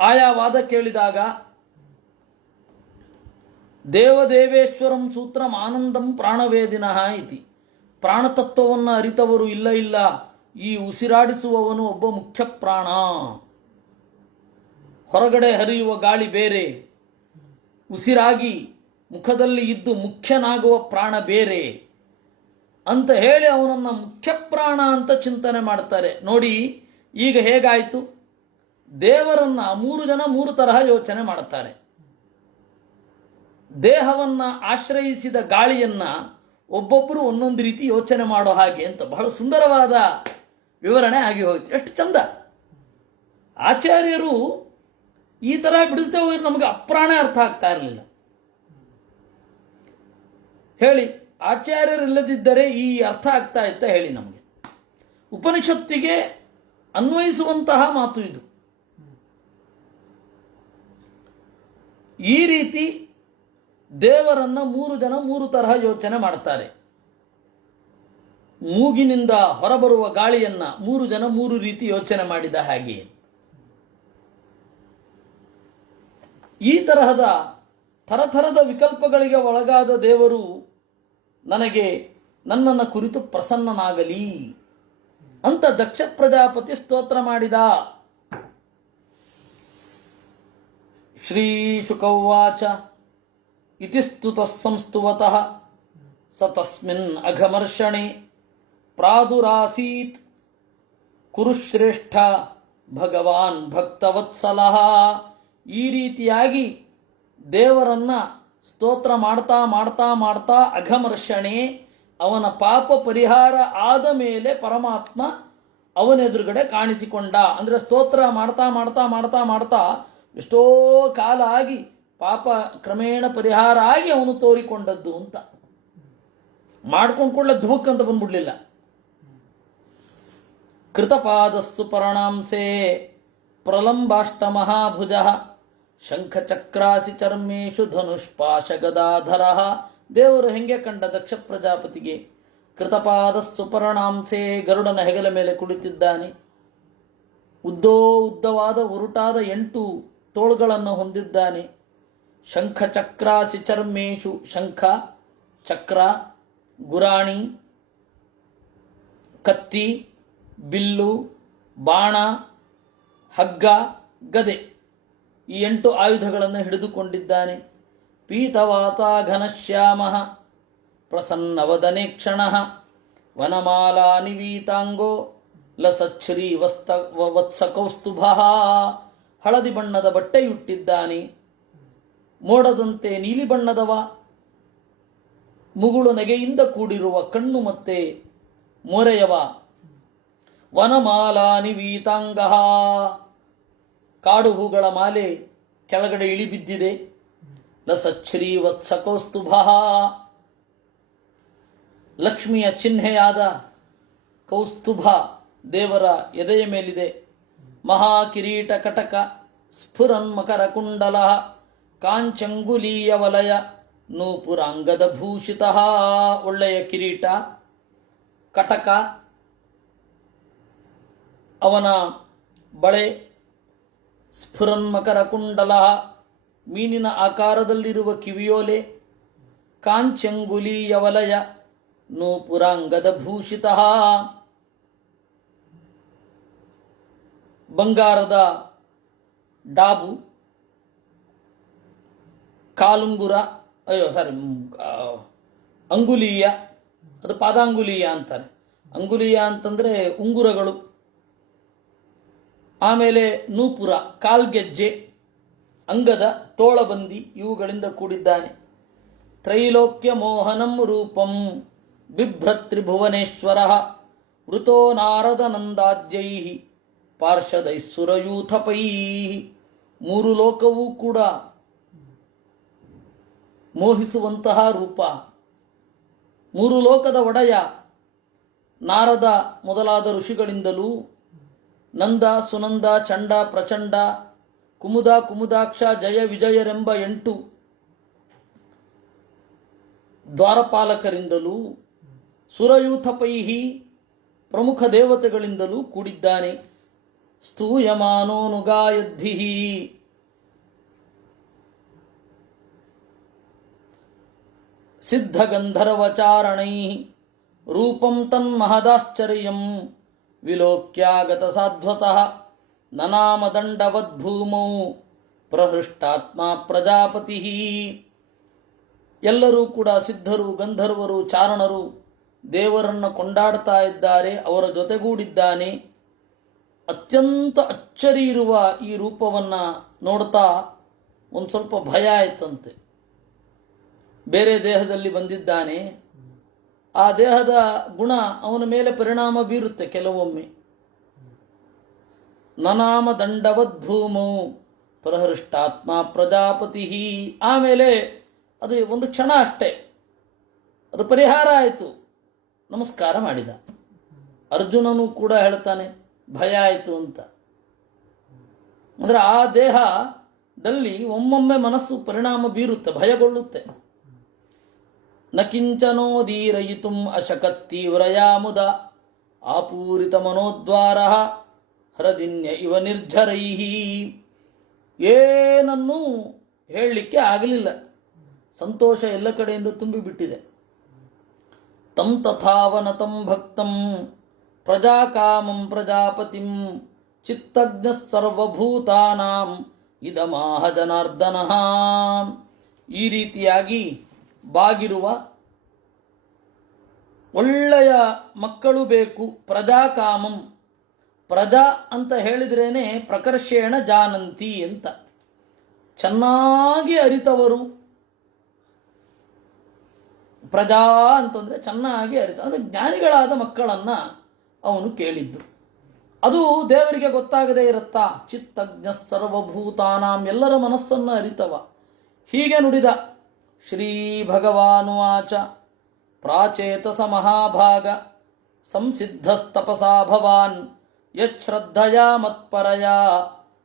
ಆಯಾ ವಾದ ಕೇಳಿದಾಗ. ದೇವದೇವೇಶ್ವರಂ ಸೂತ್ರಂ ಆನಂದಂ ಪ್ರಾಣವೇದಿನಃ ಇತಿ. ಪ್ರಾಣತತ್ವವನ್ನು ಅರಿತವರು ಇಲ್ಲ, ಈ ಉಸಿರಾಡಿಸುವವನು ಒಬ್ಬ ಮುಖ್ಯ ಪ್ರಾಣ, ಹೊರಗಡೆ ಹರಿಯುವ ಗಾಳಿ ಬೇರೆ, ಉಸಿರಾಗಿ ಮುಖದಲ್ಲಿ ಇದ್ದು ಮುಖ್ಯನಾಗುವ ಪ್ರಾಣ ಬೇರೆ ಅಂತ ಹೇಳಿ ಅವನನ್ನು ಮುಖ್ಯ ಪ್ರಾಣ ಅಂತ ಚಿಂತನೆ ಮಾಡ್ತಾರೆ. ನೋಡಿ ಈಗ ಹೇಗಾಯಿತು? ದೇವರನ್ನ 3 ಜನ 3 ತರಹ ಯೋಚನೆ ಮಾಡುತ್ತಾರೆ. ದೇಹವನ್ನು ಆಶ್ರಯಿಸಿದ ಗಾಳಿಯನ್ನ ಒಬ್ಬೊಬ್ಬರು ಒಂದೊಂದು ರೀತಿ ಯೋಚನೆ ಮಾಡೋ ಹಾಗೆ ಅಂತ ಬಹಳ ಸುಂದರವಾದ ವಿವರಣೆ ಆಗಿ ಹೋಯಿತು. ಎಷ್ಟು ಚಂದ! ಆಚಾರ್ಯರು ಈ ತರ ಬಿಡಿಸದೆ ಹೋದ್ರೆ ನಮಗೆ ಅಪ್ರಾಣೆ ಅರ್ಥ ಆಗ್ತಾ ಇರಲಿಲ್ಲ. ಹೇಳಿ, ಆಚಾರ್ಯರಿಲ್ಲದಿದ್ದರೆ ಈ ಅರ್ಥ ಆಗ್ತಾ ಇತ್ತ ಹೇಳಿ ನಮಗೆ. ಉಪನಿಷತ್ತಿಗೆ ಅನ್ವಯಿಸುವಂತಹ ಮಾತು ಇದು. ಈ ರೀತಿ ದೇವರನ್ನ 3 ಜನ 3 ತರಹ ಯೋಚನೆ ಮಾಡ್ತಾರೆ. ಮೂಗಿನಿಂದ ಹೊರಬರುವ ಗಾಳಿಯನ್ನ 3 ಜನ 3 ರೀತಿ ಯೋಚನೆ ಮಾಡಿದ ಹಾಗೆ. ಈ ತರಹದ ಥರಥರದ ವಿಕಲ್ಪಗಳಿಗೆ ಒಳಗಾದ ದೇವರು ನನ್ನನ್ನು ಕುರಿತು ಪ್ರಸನ್ನನಾಗಲಿ ಅಂತ ದಕ್ಷ ಪ್ರಜಾಪತಿ ಸ್ತೋತ್ರ ಮಾಡಿದ. ಶ್ರೀ ಶುಕೌವಾಚ ಇತಿ ಸ್ತುತಃ ಸಂಸ್ತುವತಃ ಸ ತಸ್ಮಿನ್ ಅಘಮರ್ಷಣೆ ಪ್ರಾದುರಾಸೀತ್ ಕುರುಶ್ರೇಷ್ಠ ಭಗವಾನ್ ಭಕ್ತವತ್ಸಲಃ. ಈ ರೀತಿಯಾಗಿ ದೇವರನ್ನ ಸ್ತೋತ್ರ ಮಾಡ್ತಾ ಮಾಡ್ತಾ ಮಾಡ್ತಾ ಅಘಮರ್ಷಣೆ ಅವನ ಪಾಪ ಪರಿಹಾರ ಆದ ಮೇಲೆ ಪರಮಾತ್ಮ ಅವನೆದುರುಗಡೆ ಕಾಣಿಸಿಕೊಂಡ. ಅಂದರೆ ಸ್ತೋತ್ರ ಮಾಡ್ತಾ ಮಾಡ್ತಾ ಮಾಡ್ತಾ ಮಾಡ್ತಾ ಎಷ್ಟೋ ಕಾಲ ಆಗಿ ಪಾಪ ಕ್ರಮೇಣ ಪರಿಹಾರ ಆಗಿ ಅವನು ತೋರಿಕೊಂಡದ್ದು ಅಂತ. ಮಾಡ್ಕೊಂಡು ಕೂಡಲೇ ಧುಕ್ ಅಂತ ಬಂದ್ಬಿಡ್ಲಿಲ್ಲ. ಕೃತಪಾದಸ್ಸು ಪರಣಾಂಸೆ ಪ್ರಲಂಬಾಷ್ಟ ಮಹಾಭುಜ ಶಂಖಚಕ್ರಾಸಿ ಚರ್ಮೇಶು ಧನುಷ್ಪಾಶ ಗದಾಧರ. ದೇವರು ಹೆಂಗೆ ಕಂಡ ದಕ್ಷ ಪ್ರಜಾಪತಿಗೆ? ಕೃತಪಾದಸ್ಸು ಪರಣಾಂಸೆ, ಗರುಡನ ಹೆಗಲ ಮೇಲೆ ಕುಳಿತಿದ್ದಾನೆ. ಉದ್ದವಾದ ಉರುಟಾದ 8 ತೋಳುಗಳನ್ನು ಹೊಂದಿದ್ದಾನೆ. ಶಂಖಚಕ್ರಾಸಿ ಚರ್ಮೇಶು, ಶಂಖ, ಚಕ್ರ, ಗುರಾಣಿ, ಕತ್ತಿ, ಬಿಲ್ಲು, ಬಾಣ, ಹಗ್ಗ, ಗದೆ, ಈ 8 ಆಯುಧಗಳನ್ನು ಹಿಡಿದುಕೊಂಡಿದ್ದಾನೆ. ಪೀತವಾತ ಘನಶ್ಯಾಮ ಪ್ರಸನ್ನವದನೆ ಕ್ಷಣ ವನಮಾಲಾ ನಿವೀತಾಂಗೋ ಲಸಚ್ಛ್ರೀ ವತ್ಸಕೌಸ್ತುಭ. ಹಳದಿ ಬಣ್ಣದ ಬಟ್ಟೆಯುಟ್ಟಿದ್ದಾನೆ. ಮೋಡದಂತೆ ನೀಲಿ ಬಣ್ಣದವ, ಮುಗುಳು ನೆಗೆಯಿಂದ ಕೂಡಿರುವ ಕಣ್ಣು ಮತ್ತೆ ಮೋರೆಯವ. ವನಮಾಲಾ ನಿವೀತಾಂಗ, ಕಾಡು ಹೂಗಳ ಮಾಲೆ ಕೆಳಗಡೆ ಇಳಿಬಿದ್ದಿದೆ. ಲಸಚ್ಛ್ರೀ ವತ್ಸಕೌಸ್ತುಭ, ಲಕ್ಷ್ಮಿಯ ಚಿಹ್ನೆಯಾದ ಕೌಸ್ತುಭ ದೇವರ ಎದೆಯ ಮೇಲಿದೆ. ಮಹಾಕಿರೀಟ ಕಟಕ ಸ್ಫುರನ್ ಮಕರ ಕುಂಡಲ ಕಾಂಚಂಗುಲೀಯ ವಲಯ ನೂಪುರಾಂಗದ ಭೂಷಿತ. ಒಳ್ಳೆಯ ಕಿರೀಟ, ಕಟಕ, ಅವನ ಬಳೆ, ಸ್ಫುರನ್ಮಕರ ಕುಂಡಲ, ಮೀನಿನ ಆಕಾರದಲ್ಲಿರುವ ಕಿವಿಯೋಲೆ, ಕಾಂಚಂಗುಲೀಯ ವಲಯ ನೂಪುರಾಂಗದ ಭೂಷಿತ, ಬಂಗಾರದ ಡಾಬು, ಕಾಲುಂಗುರ, ಅಂಗುಲೀಯ, ಅದು ಪಾದಾಂಗುಲೀಯ ಅಂತಾರೆ. ಅಂಗುಲೀಯ ಅಂತಂದರೆ ಉಂಗುರಗಳು. ಆಮೇಲೆ ನೂಪುರ, ಕಾಲ್ಗೆಜ್ಜೆ, ಅಂಗದ, ತೋಳಬಂದಿ, ಇವುಗಳಿಂದ ಕೂಡಿದ್ದಾನೆ. ತ್ರೈಲೋಕ್ಯ ಮೋಹನಂ ರೂಪಂ ಬಿಭ್ರತ್ರಿಭುವನೇಶ್ವರ ವೃತೋ ನಾರದ ನಂದಾದ್ಯೈ ಪಾರ್ಷದೈಸ್ಸುರಯೂಥಪೈ. 3 ಲೋಕವೂ ಕೂಡ ಮೋಹಿಸುವಂತಹ ರೂಪ. 3 ಲೋಕದ ಒಡೆಯ ನಾರದ ಮೊದಲಾದ ಋಷಿಗಳಿಂದಲೂ, ನಂದ, ಸುನಂದ, ಚಂಡ, ಪ್ರಚಂಡ, ಕುಮುದ, ಕುಮುದಾಕ್ಷ, ಜಯ, ವಿಜಯರೆಂಬ 8 ದ್ವಾರಪಾಲಕರಿಂದಲೂ, ಸುರಯೂಥಪೈಹಿ ಪ್ರಮುಖ ದೇವತೆಗಳಿಂದಲೂ ಕೂಡಿದ್ದಾನೆ. ಸ್ತೂಯಮಾನೋನುಗಾಯದ್ಭಿಃ ಸಿದ್ಧಗಂಧರ್ವಚಾರಣೈಃ ರೂಪಂ ತನ್ಮಹದಾಶ್ಚರ್ಯಂ ವಿಲೋಕ್ಯಾಗತ ಸಾಧ್ವತಃ ನನಾಮದಂಡವದ್ಭೂಮೌ ಪ್ರಹೃಷ್ಟಾತ್ಮ ಪ್ರಜಾಪತಿ. ಎಲ್ಲರೂ ಕೂಡ ಸಿದ್ಧರು, ಗಂಧರ್ವರು, ಚಾರಣರು ದೇವರನ್ನು ಕೊಂಡಾಡ್ತಾ ಇದ್ದಾರೆ. ಅವರ ಜೊತೆಗೂಡಿದ್ದಾನೆ. ಅತ್ಯಂತ ಅಚ್ಚರಿ ಇರುವ ಈ ರೂಪವನ್ನು ನೋಡ್ತಾ ಒಂದು ಸ್ವಲ್ಪ ಭಯ ಆಯ್ತಂತೆ. ಬೇರೆ ದೇಹದಲ್ಲಿ ಬಂದಿದ್ದಾನೆ, ಆ ದೇಹದ ಗುಣ ಅವನ ಮೇಲೆ ಪರಿಣಾಮ ಬೀರುತ್ತೆ ಕೆಲವೊಮ್ಮೆ. ನನಾಮ ದಂಡವದ್ಭೂಮೌ ಪ್ರಹೃಷ್ಟಾತ್ಮ ಪ್ರಜಾಪತಿ. ಆಮೇಲೆ ಅದು ಒಂದು ಕ್ಷಣ ಅಷ್ಟೇ, ಅದು ಪರಿಹಾರ ಆಯಿತು, ನಮಸ್ಕಾರ ಮಾಡಿದ. ಅರ್ಜುನನು ಕೂಡ ಹೇಳ್ತಾನೆ ಭಯ ಆಯಿತು ಅಂತ. ಅಂದರೆ ಆ ದೇಹದಲ್ಲಿ ಒಮ್ಮೊಮ್ಮೆ ಮನಸ್ಸು ಪರಿಣಾಮ ಬೀರುತ್ತೆ, ಭಯಗೊಳ್ಳುತ್ತೆ. ನ ಕಿಂಚನೋದೀರಯಿತುಂ ಅಶಕತ್ತೀವ್ರಯಾ ಮುದ ಆಪೂರಿತ ಮನೋದ್ವಾರ ಹರದಿನ್ಯ ಇವ ನಿರ್ಜರೈಹಿ. ಏನನ್ನೂ ಹೇಳಲಿಕ್ಕೆ ಆಗಲಿಲ್ಲ, ಸಂತೋಷ ಎಲ್ಲ ಕಡೆಯಿಂದ ತುಂಬಿಬಿಟ್ಟಿದೆ. ತಂ ತಥಾವನತಂ ಭಕ್ತಂ ಪ್ರಜಾಕಾಮಂ ಪ್ರಜಾಪತಿಂ ಚಿತ್ತಜ್ಞ ಸರ್ವಭೂತಾನಾಂ ಇದಮಾಹ ಜನಾರ್ದನಃ. ಈ ರೀತಿಯಾಗಿ ಬಾಗಿರುವ ಒಳ್ಳೆಯ ಮಕ್ಕಳು ಬೇಕು. ಪ್ರಜಾಕಾಮಂ, ಪ್ರಜಾ ಅಂತ ಹೇಳಿದ್ರೇನೆ ಪ್ರಕರ್ಷೇಣ ಜಾನಂತಿ ಅಂತ, ಚೆನ್ನಾಗಿ ಅರಿತವರು. ಪ್ರಜಾ ಅಂತಂದರೆ ಚೆನ್ನಾಗಿ ಅರಿತ, ಅಂದರೆ ಜ್ಞಾನಿಗಳಾದ ಮಕ್ಕಳನ್ನು ಅವನು ಕೇಳಿದ್ದು. ಅದು ದೇವರಿಗೆ ಗೊತ್ತಾಗದೇ ಇರುತ್ತಾ? ಚಿತ್ತಜ್ಞ ಸರ್ವಭೂತಾನಾಂ, ಎಲ್ಲರ ಮನಸ್ಸನ್ನು ಅರಿತವ. ಹೀಗೆ ನುಡಿದ. ಶ್ರೀ ಭಗವಾನುವಾಚ ಪ್ರಾಚೇತಸ ಮಹಾಭಾಗ ಸಂಸಿದ್ಧಸ್ತಪಸಾ ಭವಾನ್ ಯಶ್ರದ್ಧಯಾ ಮತ್ಪರಯಾ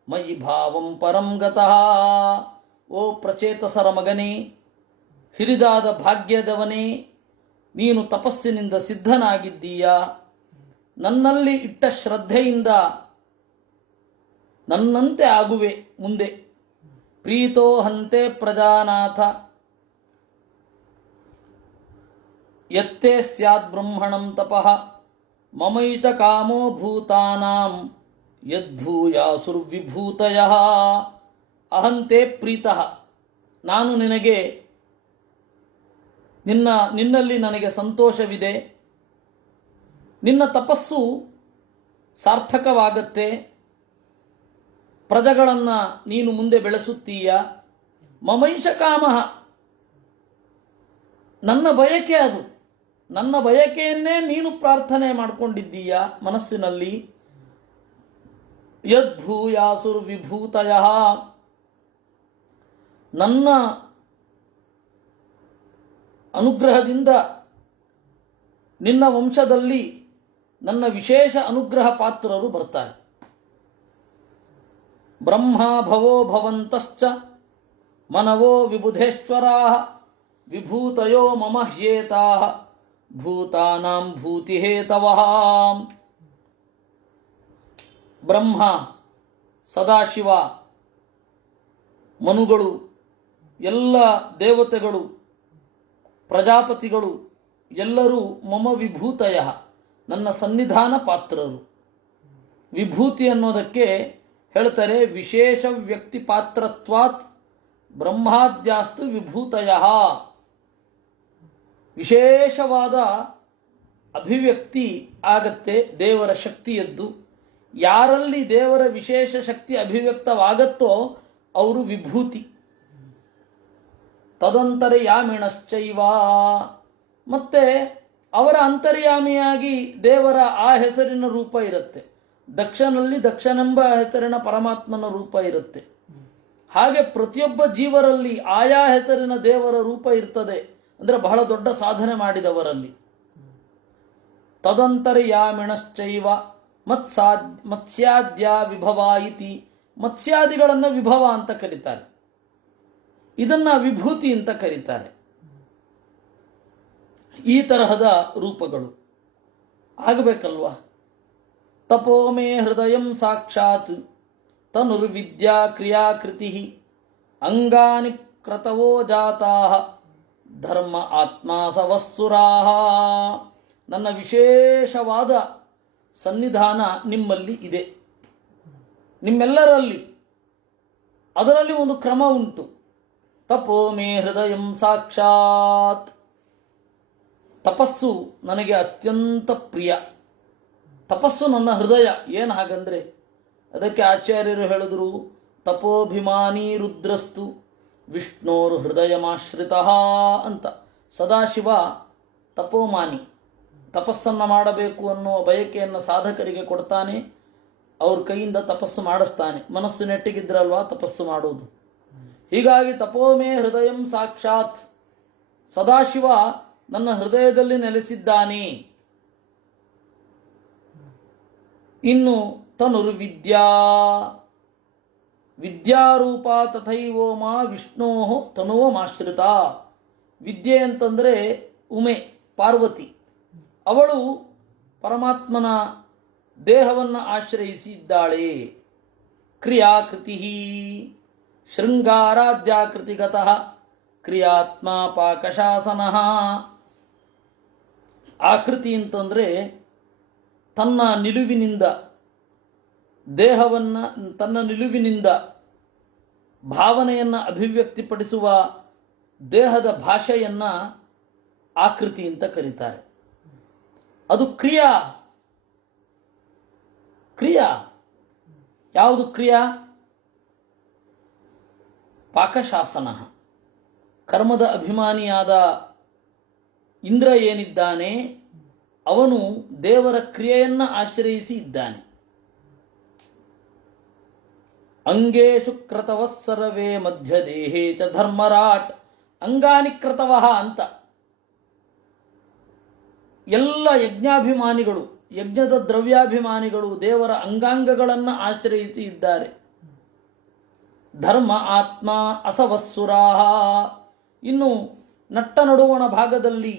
ಮಯಿ ಭಾವಂ ಪರಂ ಗತಃ. ಓ ಪ್ರಚೇತಸರ ಮಗನೇ, ಹಿರಿದಾದ ಭಾಗ್ಯದವನೇ, ನೀನು ತಪಸ್ಸಿನಿಂದ ಸಿದ್ಧನಾಗಿದ್ದೀಯಾ. ನನ್ನಲ್ಲಿ ಇಟ್ಟ ಶ್ರದ್ಧೆಯಿಂದ ನನ್ನಂತೆ ಆಗುವೆ ಮುಂದೆ. ಪ್ರೀತೋ ಹಂತೆ ಪ್ರಜಾನಾಥ ಯತ್ತೇ ಸ್ಯಾದ್ ಬ್ರಹ್ಮಣಂ ತಪಃ ಮಮೈತ ಕಾಮೋ ಭೂತಾನಾಂ ಯದ್ಭೂಯಾಸುರ್ವಿಭೂತಯಃ. ಅಹಂತೆ ಪ್ರೀತಃ, ನಾನು ನಿನ್ನಲ್ಲಿ ನನಗೆ ಸಂತೋಷವಿದೆ. ನಿನ್ನ ತಪಸ್ಸು ಸಾರ್ಥಕವಾಗತ್ತೆ. ಪ್ರಜೆಗಳನ್ನು ನೀನು ಮುಂದೆ ಬೆಳೆಸುತ್ತೀಯ. ಮಮೈಷ ಕಾಮಃ, ನನ್ನ ಬಯಕೆ ಅದು. ನನ್ನ ಬಯಕೆಯನ್ನೇ ನೀನು ಪ್ರಾರ್ಥನೆ ಮಾಡಿಕೊಂಡಿದ್ದೀಯ ಮನಸ್ಸಿನಲ್ಲಿ. ಯದ್ಭೂಯಾಸುರ್ವಿಭೂತಯಃ, ನನ್ನ ಅನುಗ್ರಹದಿಂದ ನಿನ್ನ ವಂಶದಲ್ಲಿ ನನ್ನ ವಿಶೇಷ ಅನುಗ್ರಹ ಪಾತ್ರರು ಬರ್ತಾರೆ. ಬ್ರಹ್ಮ ಭವೋ ಭವಂತಶ್ಚ ಮನವೋ ವಿಬುಧೇಶ್ವರಾಃ ವಿಭೂತಯೋ ಮಮ ಹ್ಯೇತಾಃ ಭೂತಾನಾಂ ಭೂತಿಹೇತವಃ. ಬ್ರಹ್ಮ, ಸದಾಶಿವ, ಮನುಗಳು, ಎಲ್ಲ ದೇವತೆಗಳು, ಪ್ರಜಾಪತಿಗಳು ಎಲ್ಲರೂ ಮಮ ವಿಭೂತಯ, ನನ್ನ ಸನ್ನಿಧಾನ ಪಾತ್ರರು. ವಿಭೂತಿ ಅನ್ನೋದಕ್ಕೆ ಹೇಳ್ತಾರೆ ವಿಶೇಷ ವ್ಯಕ್ತಿ ಪಾತ್ರತ್ವಾತ್ ಬ್ರಹ್ಮಾದ್ಯಾಸ್ತು ವಿಭೂತಯ. ವಿಶೇಷವಾದ ಅಭಿವ್ಯಕ್ತಿ ಆಗತ್ತೆ ದೇವರ ಶಕ್ತಿಯದ್ದು. ಯಾರಲ್ಲಿ ದೇವರ ವಿಶೇಷ ಶಕ್ತಿ ಅಭಿವ್ಯಕ್ತವಾಗತ್ತೋ ಅವರು ವಿಭೂತಿ. ತದಂತರ್ಯಾಮಿಣಶ್ಚೈವ, ಮತ್ತೆ ಅವರ ಅಂತರ್ಯಾಮಿಯಾಗಿ ದೇವರ ಆ ಹೆಸರಿನ ರೂಪ ಇರುತ್ತೆ. ದಕ್ಷನಲ್ಲಿ ದಕ್ಷನೆಂಬ ಹೆಸರಿನ ಪರಮಾತ್ಮನ ರೂಪ ಇರುತ್ತೆ. ಹಾಗೆ ಪ್ರತಿಯೊಬ್ಬ ಜೀವರಲ್ಲಿ ಆಯಾ ಹೆಸರಿನ ದೇವರ ರೂಪ ಇರ್ತದೆ. ಅಂದರೆ ಬಹಳ ದೊಡ್ಡ ಸಾಧನೆ ಮಾಡಿದವರಲ್ಲಿ. ತದಂತರ್ಯಾಮಿಣಶ್ಚೈವ ಮತ್ಸ್ಯಾದ್ಯ ವಿಭವ ಇತಿ, ಮತ್ಸ್ಯಾದಿಗಳನ್ನು ವಿಭವ ಅಂತ ಕರೀತಾರೆ, ಇದನ್ನ ವಿಭೂತಿ ಅಂತ ಕರೀತಾರೆ. ಈ ತರಹದ ರೂಪಗಳು ಆಗಬೇಕಲ್ವಾ? ತಪೋ ಮೇ ಹೃದಯಂ ಸಾಕ್ಷಾತ್ ತನುರ್ವಿದ್ಯಾ ಕ್ರಿಯಾಕೃತಿ ಅಂಗಾನಿ ಕ್ರತವೋ ಜಾತಾಃ ಧರ್ಮ ಆತ್ಮ ಸವಸ್ಸುರಾಃ. ನನ್ನ ವಿಶೇಷವಾದ ಸನ್ನಿಧಾನ ನಿಮ್ಮಲ್ಲಿ ಇದೆ, ನಿಮ್ಮೆಲ್ಲರಲ್ಲಿ. ಅದರಲ್ಲಿ ಒಂದು ಕ್ರಮ ಉಂಟು. ತಪೋ ಮೇ ಹೃದಯಂ ಸಾಕ್ಷಾತ್, ತಪಸ್ಸು ನನಗೆ ಅತ್ಯಂತ ಪ್ರಿಯ. ತಪಸ್ಸು ನನ್ನ ಹೃದಯ. ಏನು ಹಾಗಂದ್ರೆ ಅದಕ್ಕೆ ಆಚಾರ್ಯರು ಹೇಳಿದ್ರು, ತಪೋಭಿಮಾನಿ ರುದ್ರಸ್ತು ವಿಷ್ಣೋರ್ ಹೃದಯಮಾಶ್ರಿತಃ ಅಂತ. ಸದಾಶಿವ ತಪೋಮಾನಿ, ತಪಸ್ಸನ್ನು ಮಾಡಬೇಕು ಅನ್ನುವ ಬಯಕೆಯನ್ನು ಸಾಧಕರಿಗೆ ಕೊಡ್ತಾನೆ, ಅವ್ರ ಕೈಯಿಂದ ತಪಸ್ಸು ಮಾಡಿಸ್ತಾನೆ. ಮನಸ್ಸು ನೆಟ್ಟಿಗಿದ್ರಲ್ವಾ ತಪಸ್ಸು ಮಾಡೋದು. ಹೀಗಾಗಿ ತಪೋಮೇ ಹೃದಯಂ ಸಾಕ್ಷಾತ್, ಸದಾಶಿವ ನನ್ನ ಹೃದಯದಲ್ಲಿ ನೆಲೆಸಿದ್ದಾನೆ. ಇನ್ನು ತನುರ್ವಿದ್ಯಾ, ವಿದ್ಯಾರೂಪ ತಥೈವೋಮ ವಿಷ್ಣೋ ತನುವಮಾಶ್ರಿತ. ವಿದ್ಯೆ ಅಂತಂದರೆ ಉಮೆ, ಪಾರ್ವತಿ. ಅವಳು ಪರಮಾತ್ಮನ ದೇಹವನ್ನು ಆಶ್ರಯಿಸಿದ್ದಾಳೆ. ಕ್ರಿಯಾಕೃತಿ ಶೃಂಗಾರಾದ್ಯಾಕೃತಿಗತಃ ಕ್ರಿಯಾತ್ಮ ಪಾಕಶಾಸನಃ. ಆಕೃತಿ ಅಂತಂದರೆ ತನ್ನ ನಿಲುವಿನಿಂದ, ದೇಹವನ್ನು ತನ್ನ ನಿಲುವಿನಿಂದ ಭಾವನೆಯನ್ನು ಅಭಿವ್ಯಕ್ತಿಪಡಿಸುವ ದೇಹದ ಭಾಷೆಯನ್ನು ಆಕೃತಿ ಅಂತ ಕರೀತಾರೆ. ಅದು ಕ್ರಿಯಾ. ಕ್ರಿಯಾ ಯಾವುದು? ಕ್ರಿಯಾ ಪಾಕಶಾಸನ. ಕರ್ಮದ ಅಭಿಮಾನಿಯಾದ ಇಂದ್ರ ಏನಿದ್ದಾನೆ ಅವನು ದೇವರ ಕ್ರಿಯೆಯನ್ನು ಆಶ್ರಯಿಸಿ ಇದ್ದಾನೆ. ಅಂಗೇಶು ಕ್ರತವಃ ಸರ್ವೇ ಮಧ್ಯದೇಹೇ ಚ ಧರ್ಮರಾಟ್. ಅಂಗಾನಿ ಕ್ರತವಃ ಅಂತ ಎಲ್ಲ ಯಜ್ಞಾಭಿಮಾನಿಗಳು, ಯಜ್ಞದ ದ್ರವ್ಯಾಭಿಮಾನಿಗಳು ದೇವರ ಅಂಗಾಂಗಗಳನ್ನು ಆಶ್ರಯಿಸಿ ಇದ್ದಾರೆ. ಧರ್ಮ ಆತ್ಮ ಅಸವಸ್ಸುರಾಹ. ಇನ್ನು ನಟ್ಟ ನಡುವಣ ಭಾಗದಲ್ಲಿ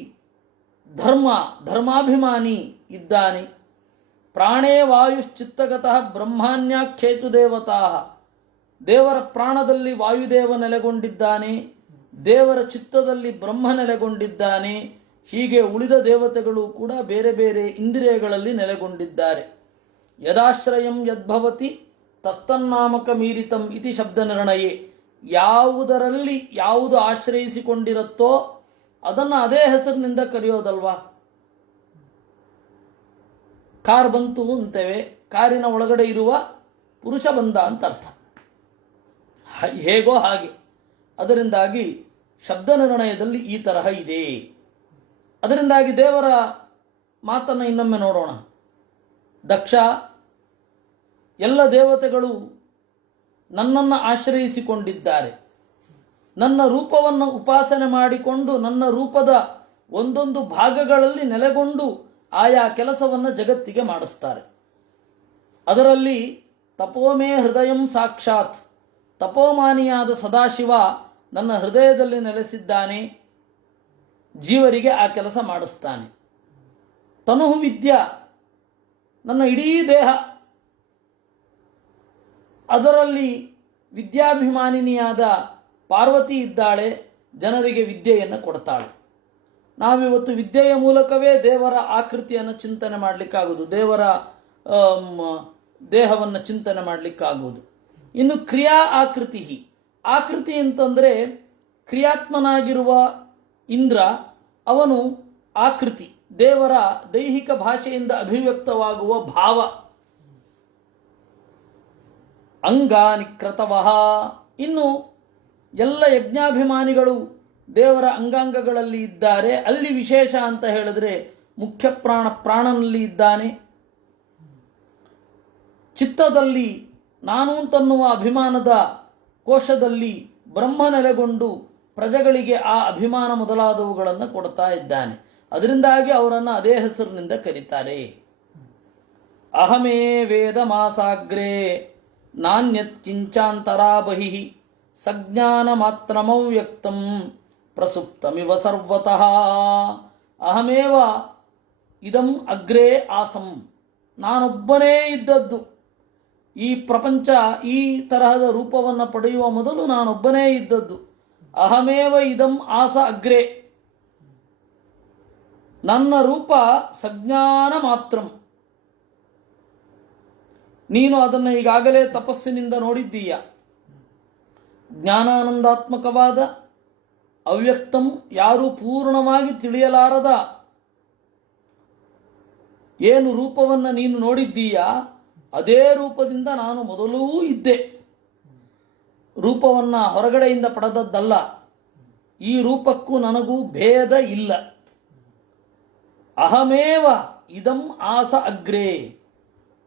ಧರ್ಮಾಭಿಮಾನಿ ಇದ್ದಾನೆ. ಪ್ರಾಣೇ ವಾಯುಶ್ಚಿತ್ತಗತಃ ಬ್ರಹ್ಮಾನ್ಯಾಖ್ಯೇತು ದೇವತಾ. ದೇವರ ಪ್ರಾಣದಲ್ಲಿ ವಾಯುದೇವ ನೆಲೆಗೊಂಡಿದ್ದಾನೆ, ದೇವರ ಚಿತ್ತದಲ್ಲಿ ಬ್ರಹ್ಮ ನೆಲೆಗೊಂಡಿದ್ದಾನೆ. ಹೀಗೆ ಉಳಿದ ದೇವತೆಗಳು ಕೂಡ ಬೇರೆ ಬೇರೆ ಇಂದ್ರಿಯಗಳಲ್ಲಿ ನೆಲೆಗೊಂಡಿದ್ದಾರೆ. ಯದಾಶ್ರಯಂ ಯದ್ಭವತಿ ತತ್ತನ್ನಾಮಕ ಮೀರಿತಂ ಇತಿ ಶಬ್ದ ನಿರ್ಣಯೇ. ಯಾವುದರಲ್ಲಿ ಯಾವುದು ಆಶ್ರಯಿಸಿಕೊಂಡಿರುತ್ತೋ ಅದನ್ನು ಅದೇ ಹೆಸರಿನಿಂದ ಕರೆಯೋದಲ್ವಾ. ಕಾರ್ ಬಂತು ಅಂತೇವೆ, ಕಾರಿನ ಒಳಗಡೆ ಇರುವ ಪುರುಷ ಬಂದ ಅಂತ ಅರ್ಥ. ಹೇಗೋ ಹಾಗೆ. ಅದರಿಂದಾಗಿ ಶಬ್ದ ನಿರ್ಣಯದಲ್ಲಿ ಈ ತರಹ ಇದೆ. ಅದರಿಂದಾಗಿ ದೇವರ ಮಾತನ್ನು ಇನ್ನೊಮ್ಮೆ ನೋಡೋಣ. ದಕ್ಷ, ಎಲ್ಲ ದೇವತೆಗಳು ನನ್ನನ್ನು ಆಶ್ರಯಿಸಿಕೊಂಡಿದ್ದಾರೆ. ನನ್ನ ರೂಪವನ್ನು ಉಪಾಸನೆ ಮಾಡಿಕೊಂಡು ನನ್ನ ರೂಪದ ಒಂದೊಂದು ಭಾಗಗಳಲ್ಲಿ ನೆಲೆಗೊಂಡು ಆಯಾ ಕೆಲಸವನ್ನು ಜಗತ್ತಿಗೆ ಮಾಡಿಸ್ತಾರೆ. ಅದರಲ್ಲಿ ತಪೋಮೇ ಹೃದಯಂ ಸಾಕ್ಷಾತ್. ತಪೋಮಾನಿಯಾದ ಸದಾಶಿವ ನನ್ನ ಹೃದಯದಲ್ಲಿ ನೆಲೆಸಿದ್ದಾನೆ, ಜೀವರಿಗೆ ಆ ಕೆಲಸ ಮಾಡಿಸ್ತಾನೆ. ತನುಹು ವಿದ್ಯಾ, ನನ್ನ ಇಡೀ ದೇಹ, ಅದರಲ್ಲಿ ವಿದ್ಯಾಭಿಮಾನಿನಿಯಾದ ಪಾರ್ವತಿ ಇದ್ದಾಳೆ, ಜನರಿಗೆ ವಿದ್ಯೆಯನ್ನು ಕೊಡ್ತಾಳೆ. ನಾವಿವತ್ತು ವಿದ್ಯೆಯ ಮೂಲಕವೇ ದೇವರ ಆಕೃತಿಯನ್ನು ಚಿಂತನೆ ಮಾಡಲಿಕ್ಕಾಗುವುದು, ದೇವರ ದೇಹವನ್ನು ಚಿಂತನೆ ಮಾಡಲಿಕ್ಕಾಗುವುದು. ಇನ್ನು ಕ್ರಿಯಾ ಆಕೃತಿ. ಆಕೃತಿ ಅಂತಂದರೆ ಕ್ರಿಯಾತ್ಮನಾಗಿರುವ ಇಂದ್ರ, ಅವನು ಆಕೃತಿ, ದೇವರ ದೈಹಿಕ ಭಾಷೆಯಿಂದ ಅಭಿವ್ಯಕ್ತವಾಗುವ ಭಾವ. ಅಂಗಾನಿ ಕ್ರತವಃ. ಇನ್ನು ಎಲ್ಲ ಯಜ್ಞಾಭಿಮಾನಿಗಳು ದೇವರ ಅಂಗಾಂಗಗಳಲ್ಲಿ ಇದ್ದಾರೆ. ಅಲ್ಲಿ ವಿಶೇಷ ಅಂತ ಹೇಳಿದ್ರೆ ಮುಖ್ಯ ಪ್ರಾಣನಲ್ಲಿ ಇದ್ದಾನೆ. ಚಿತ್ತದಲ್ಲಿ ನಾನು ಅಂತನ್ನುವ ಅಭಿಮಾನದ ಕೋಶದಲ್ಲಿ ಬ್ರಹ್ಮ ನೆಲೆಗೊಂಡು ಪ್ರಜೆಗಳಿಗೆ ಆ ಅಭಿಮಾನ ಮೊದಲಾದವುಗಳನ್ನು ಕೊಡ್ತಾ ಇದ್ದಾನೆ. ಅದರಿಂದಾಗಿ ಅವರನ್ನು ಅದೇ ಹೆಸರಿನಿಂದ ಕರೀತಾರೆ. ಅಹಮೇ ವೇದ ಮಾಸಾಗ್ರೇ ನಾಣ್ಯತ್ ಕಿಂಚಾಂತರಾ ಬಹಿಃ ಸಜ್ಞಾನ ಮಾತ್ರಮವ್ಯಕ್ತಂ ಪ್ರಸುಪ್ತಮಿವ ಸರ್ವತಃ. ಅಹಮೇವ ಇದಂ ಅಗ್ರೇ ಆಸಂ. ನಾನೊಬ್ಬನೇ ಇದ್ದದ್ದು. ಈ ಪ್ರಪಂಚ ಈ ತರಹದ ರೂಪವನ್ನು ಪಡೆಯುವ ಮೊದಲು ನಾನೊಬ್ಬನೇ ಇದ್ದದ್ದು. ಅಹಮೇವ ಇದಂ ಆಸ ಅಗ್ರೇ. ನನ್ನ ರೂಪ ಸಜ್ಞಾನ ಮಾತ್ರಂ. ನೀನು ಅದನ್ನು ಈಗಾಗಲೇ ತಪಸ್ಸಿನಿಂದ ನೋಡಿದ್ದೀಯ. ಜ್ಞಾನಾನಂದಾತ್ಮಕವಾದ ಅವ್ಯಕ್ತಂ, ಯಾರೂ ಪೂರ್ಣವಾಗಿ ತಿಳಿಯಲಾರದ ಏನು ರೂಪವನ್ನು ನೀನು ನೋಡಿದ್ದೀಯ, ಅದೇ ರೂಪದಿಂದ ನಾನು ಮೊದಲೂ ಇದ್ದೆ. ರೂಪವನ್ನು ಹೊರಗಡೆಯಿಂದ ಪಡೆದದ್ದಲ್ಲ. ಈ ರೂಪಕ್ಕೂ ನನಗೂ ಭೇದ ಇಲ್ಲ. ಅಹಮೇವ ಇದಂ ಆಸ ಅಗ್ರೇ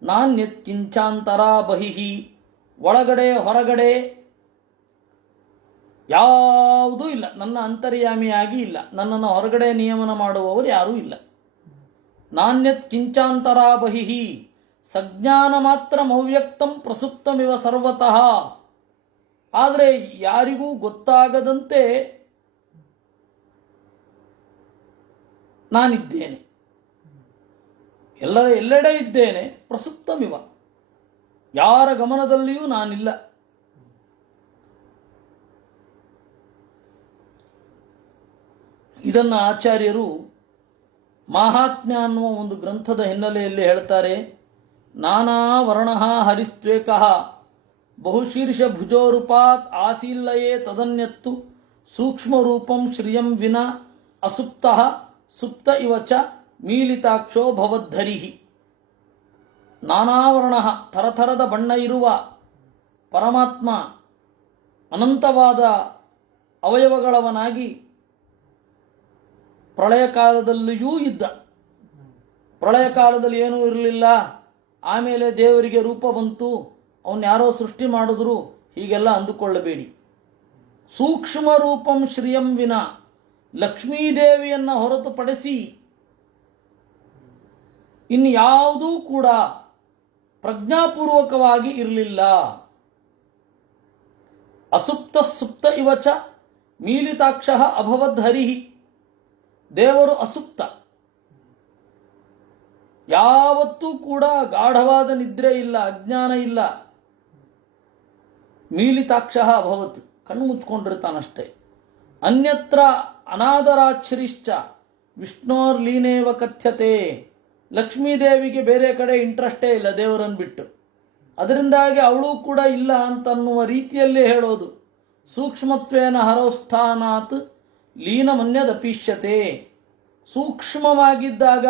ನಾನ್ಯತ್ ಕಿಂಚಾಂತರಾ ಬಹಿಃ. ಒಳಗಡೆ ಹೊರಗಡೆ ಯಾವುದೂ ಇಲ್ಲ. ನನ್ನ ಅಂತರ್ಯಾಮಿಯಾಗಿ ಇಲ್ಲ. ನನ್ನನ್ನು ಹೊರಗಡೆ ನಿಯಮನ ಮಾಡುವವರು ಯಾರೂ ಇಲ್ಲ. ನಾನ್ಯತ್ ಕಿಂಚಾಂತರಾ ಬಹಿಃ ಸಜ್ಞಾನ ಮಾತ್ರ ಅವ್ಯಕ್ತಂ ಪ್ರಸುಪ್ತಮಿವ ಸರ್ವತಃ. ಆದರೆ ಯಾರಿಗೂ ಗೊತ್ತಾಗದಂತೆ ನಾನಿದ್ದೇನೆ, ಎಲ್ಲೆಡೆ ಇದ್ದೇನೆ. ಪ್ರಸುಪ್ತಮಿವ, ಯಾರ ಗಮನದಲ್ಲಿಯೂ ನಾನಿಲ್ಲ. ಇದನ್ನು ಆಚಾರ್ಯರು ಮಾಹಾತ್ಮ್ಯ ಅನ್ನುವ ಒಂದು ಗ್ರಂಥದ ಹಿನ್ನೆಲೆಯಲ್ಲಿ ಹೇಳ್ತಾರೆ. ನಾನಾ ವರ್ಣಃ ಹರಿಸ್ತ್ವೇಕಃ ಬಹುಶೀರ್ಷ ಭುಜೋರುಪಾತ್ ಆಸೀಲ್ಲಯೇ ತದನ್ಯತ್ತು ಸೂಕ್ಷ್ಮ ರೂಪಂ ಶ್ರಿಯಂ ವಿನ ಅಸುಪ್ತಃ ಸುಪ್ತ ಇವ ಚ ಮೀಲಿತಾಕ್ಷೋ ಭವದ್ಧರಿಹಿ. ನಾನಾವರ್ಣ, ಥರಥರದ ಬಣ್ಣ ಇರುವ ಪರಮಾತ್ಮ ಅನಂತವಾದ ಅವಯವಗಳವನಾಗಿ ಪ್ರಳಯ ಕಾಲದಲ್ಲಿಯೂ ಇದ್ದ. ಪ್ರಳಯ ಕಾಲದಲ್ಲಿ ಏನೂ ಇರಲಿಲ್ಲ, ಆಮೇಲೆ ದೇವರಿಗೆ ರೂಪ ಬಂತು, ಅವನು ಯಾರೋ ಸೃಷ್ಟಿ ಮಾಡಿದ್ರು, ಹೀಗೆಲ್ಲ ಅಂದುಕೊಳ್ಳಬೇಡಿ. ಸೂಕ್ಷ್ಮ ರೂಪಂ ಶ್ರಿಯಂ ವಿನ, ಲಕ್ಷ್ಮೀದೇವಿಯನ್ನು ಹೊರತುಪಡಿಸಿ ಇನ್ಯಾವುದೂ ಕೂಡ ಪ್ರಜ್ಞಾಪೂರ್ವಕವಾಗಿ ಇರಲಿಲ್ಲ. ಅಸುಪ್ತ ಸುಪ್ತ ಇವಚ ಮೀಲಿತಾಕ್ಷ ಅಭವದ್ ಹರಿಹಿ. ದೇವರು ಅಸುಪ್ತ, ಯಾವತ್ತೂ ಕೂಡ ಗಾಢವಾದ ನಿದ್ರೆ ಇಲ್ಲ, ಅಜ್ಞಾನ ಇಲ್ಲ. ಮೀಲಿತಾಕ್ಷ ಅಭವತ್, ಕಣ್ಣು ಮುಚ್ಕೊಂಡಿರ್ತಾನಷ್ಟೇ. ಅನ್ಯತ್ರ ಅನಾದರಾಚ್ಛ್ರಿಶ್ಚ ವಿಷ್ಣೋರ್ಲೀನೇವ ಕಥ್ಯತೆ. ಲಕ್ಷ್ಮೀದೇವಿಗೆ ಬೇರೆ ಕಡೆ ಇಂಟ್ರೆಸ್ಟೇ ಇಲ್ಲ ದೇವರನ್ನು ಬಿಟ್ಟು, ಅದರಿಂದಾಗಿ ಅವಳು ಕೂಡ ಇಲ್ಲ ಅಂತನ್ನುವ ರೀತಿಯಲ್ಲೇ ಹೇಳೋದು. ಸೂಕ್ಷ್ಮತ್ವೇನ ಹರೌಸ್ಥಾನಾತ್ ಲೀನಮನ್ಯದಪೀಷ್ಯತೆ. ಸೂಕ್ಷ್ಮವಾಗಿದ್ದಾಗ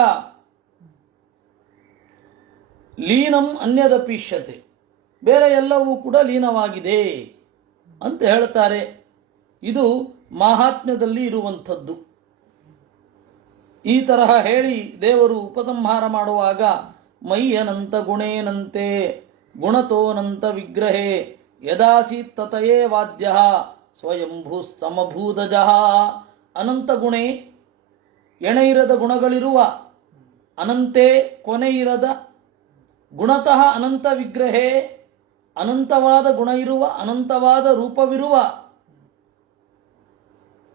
ಲೀನಂ ಅನ್ಯದಪೀಷ್ಯತೆ, ಬೇರೆ ಎಲ್ಲವೂ ಕೂಡ ಲೀನವಾಗಿದೆ ಅಂತ ಹೇಳ್ತಾರೆ. ಇದು ಮಾಹಾತ್ಮ್ಯದಲ್ಲಿ ಇರುವಂಥದ್ದು. ಈ ತರಹ ಹೇಳಿ ದೇವರು ಉಪಸಂಹಾರ ಮಾಡುವಾಗ ಮಯ್ಯನಂತ ಗುಣೇನಂತೆ ಗುಣತೋನಂತ ವಿಗ್ರಹೇ ಯದಾಸೀತ್ ತತಯೇ ವಾದ್ಯ ಸ್ವಯಂಭೂ ಸಮಭೂದಜ. ಅನಂತ ಗುಣೇ, ಎಣೆಯಿರದ ಗುಣಗಳಿರುವ, ಅನಂತೆ ಕೊನೆಯಿರದ, ಗುಣತಃ ಅನಂತ ವಿಗ್ರಹೇ, ಅನಂತವಾದ ಗುಣ ಇರುವ, ಅನಂತವಾದ ರೂಪವಿರುವ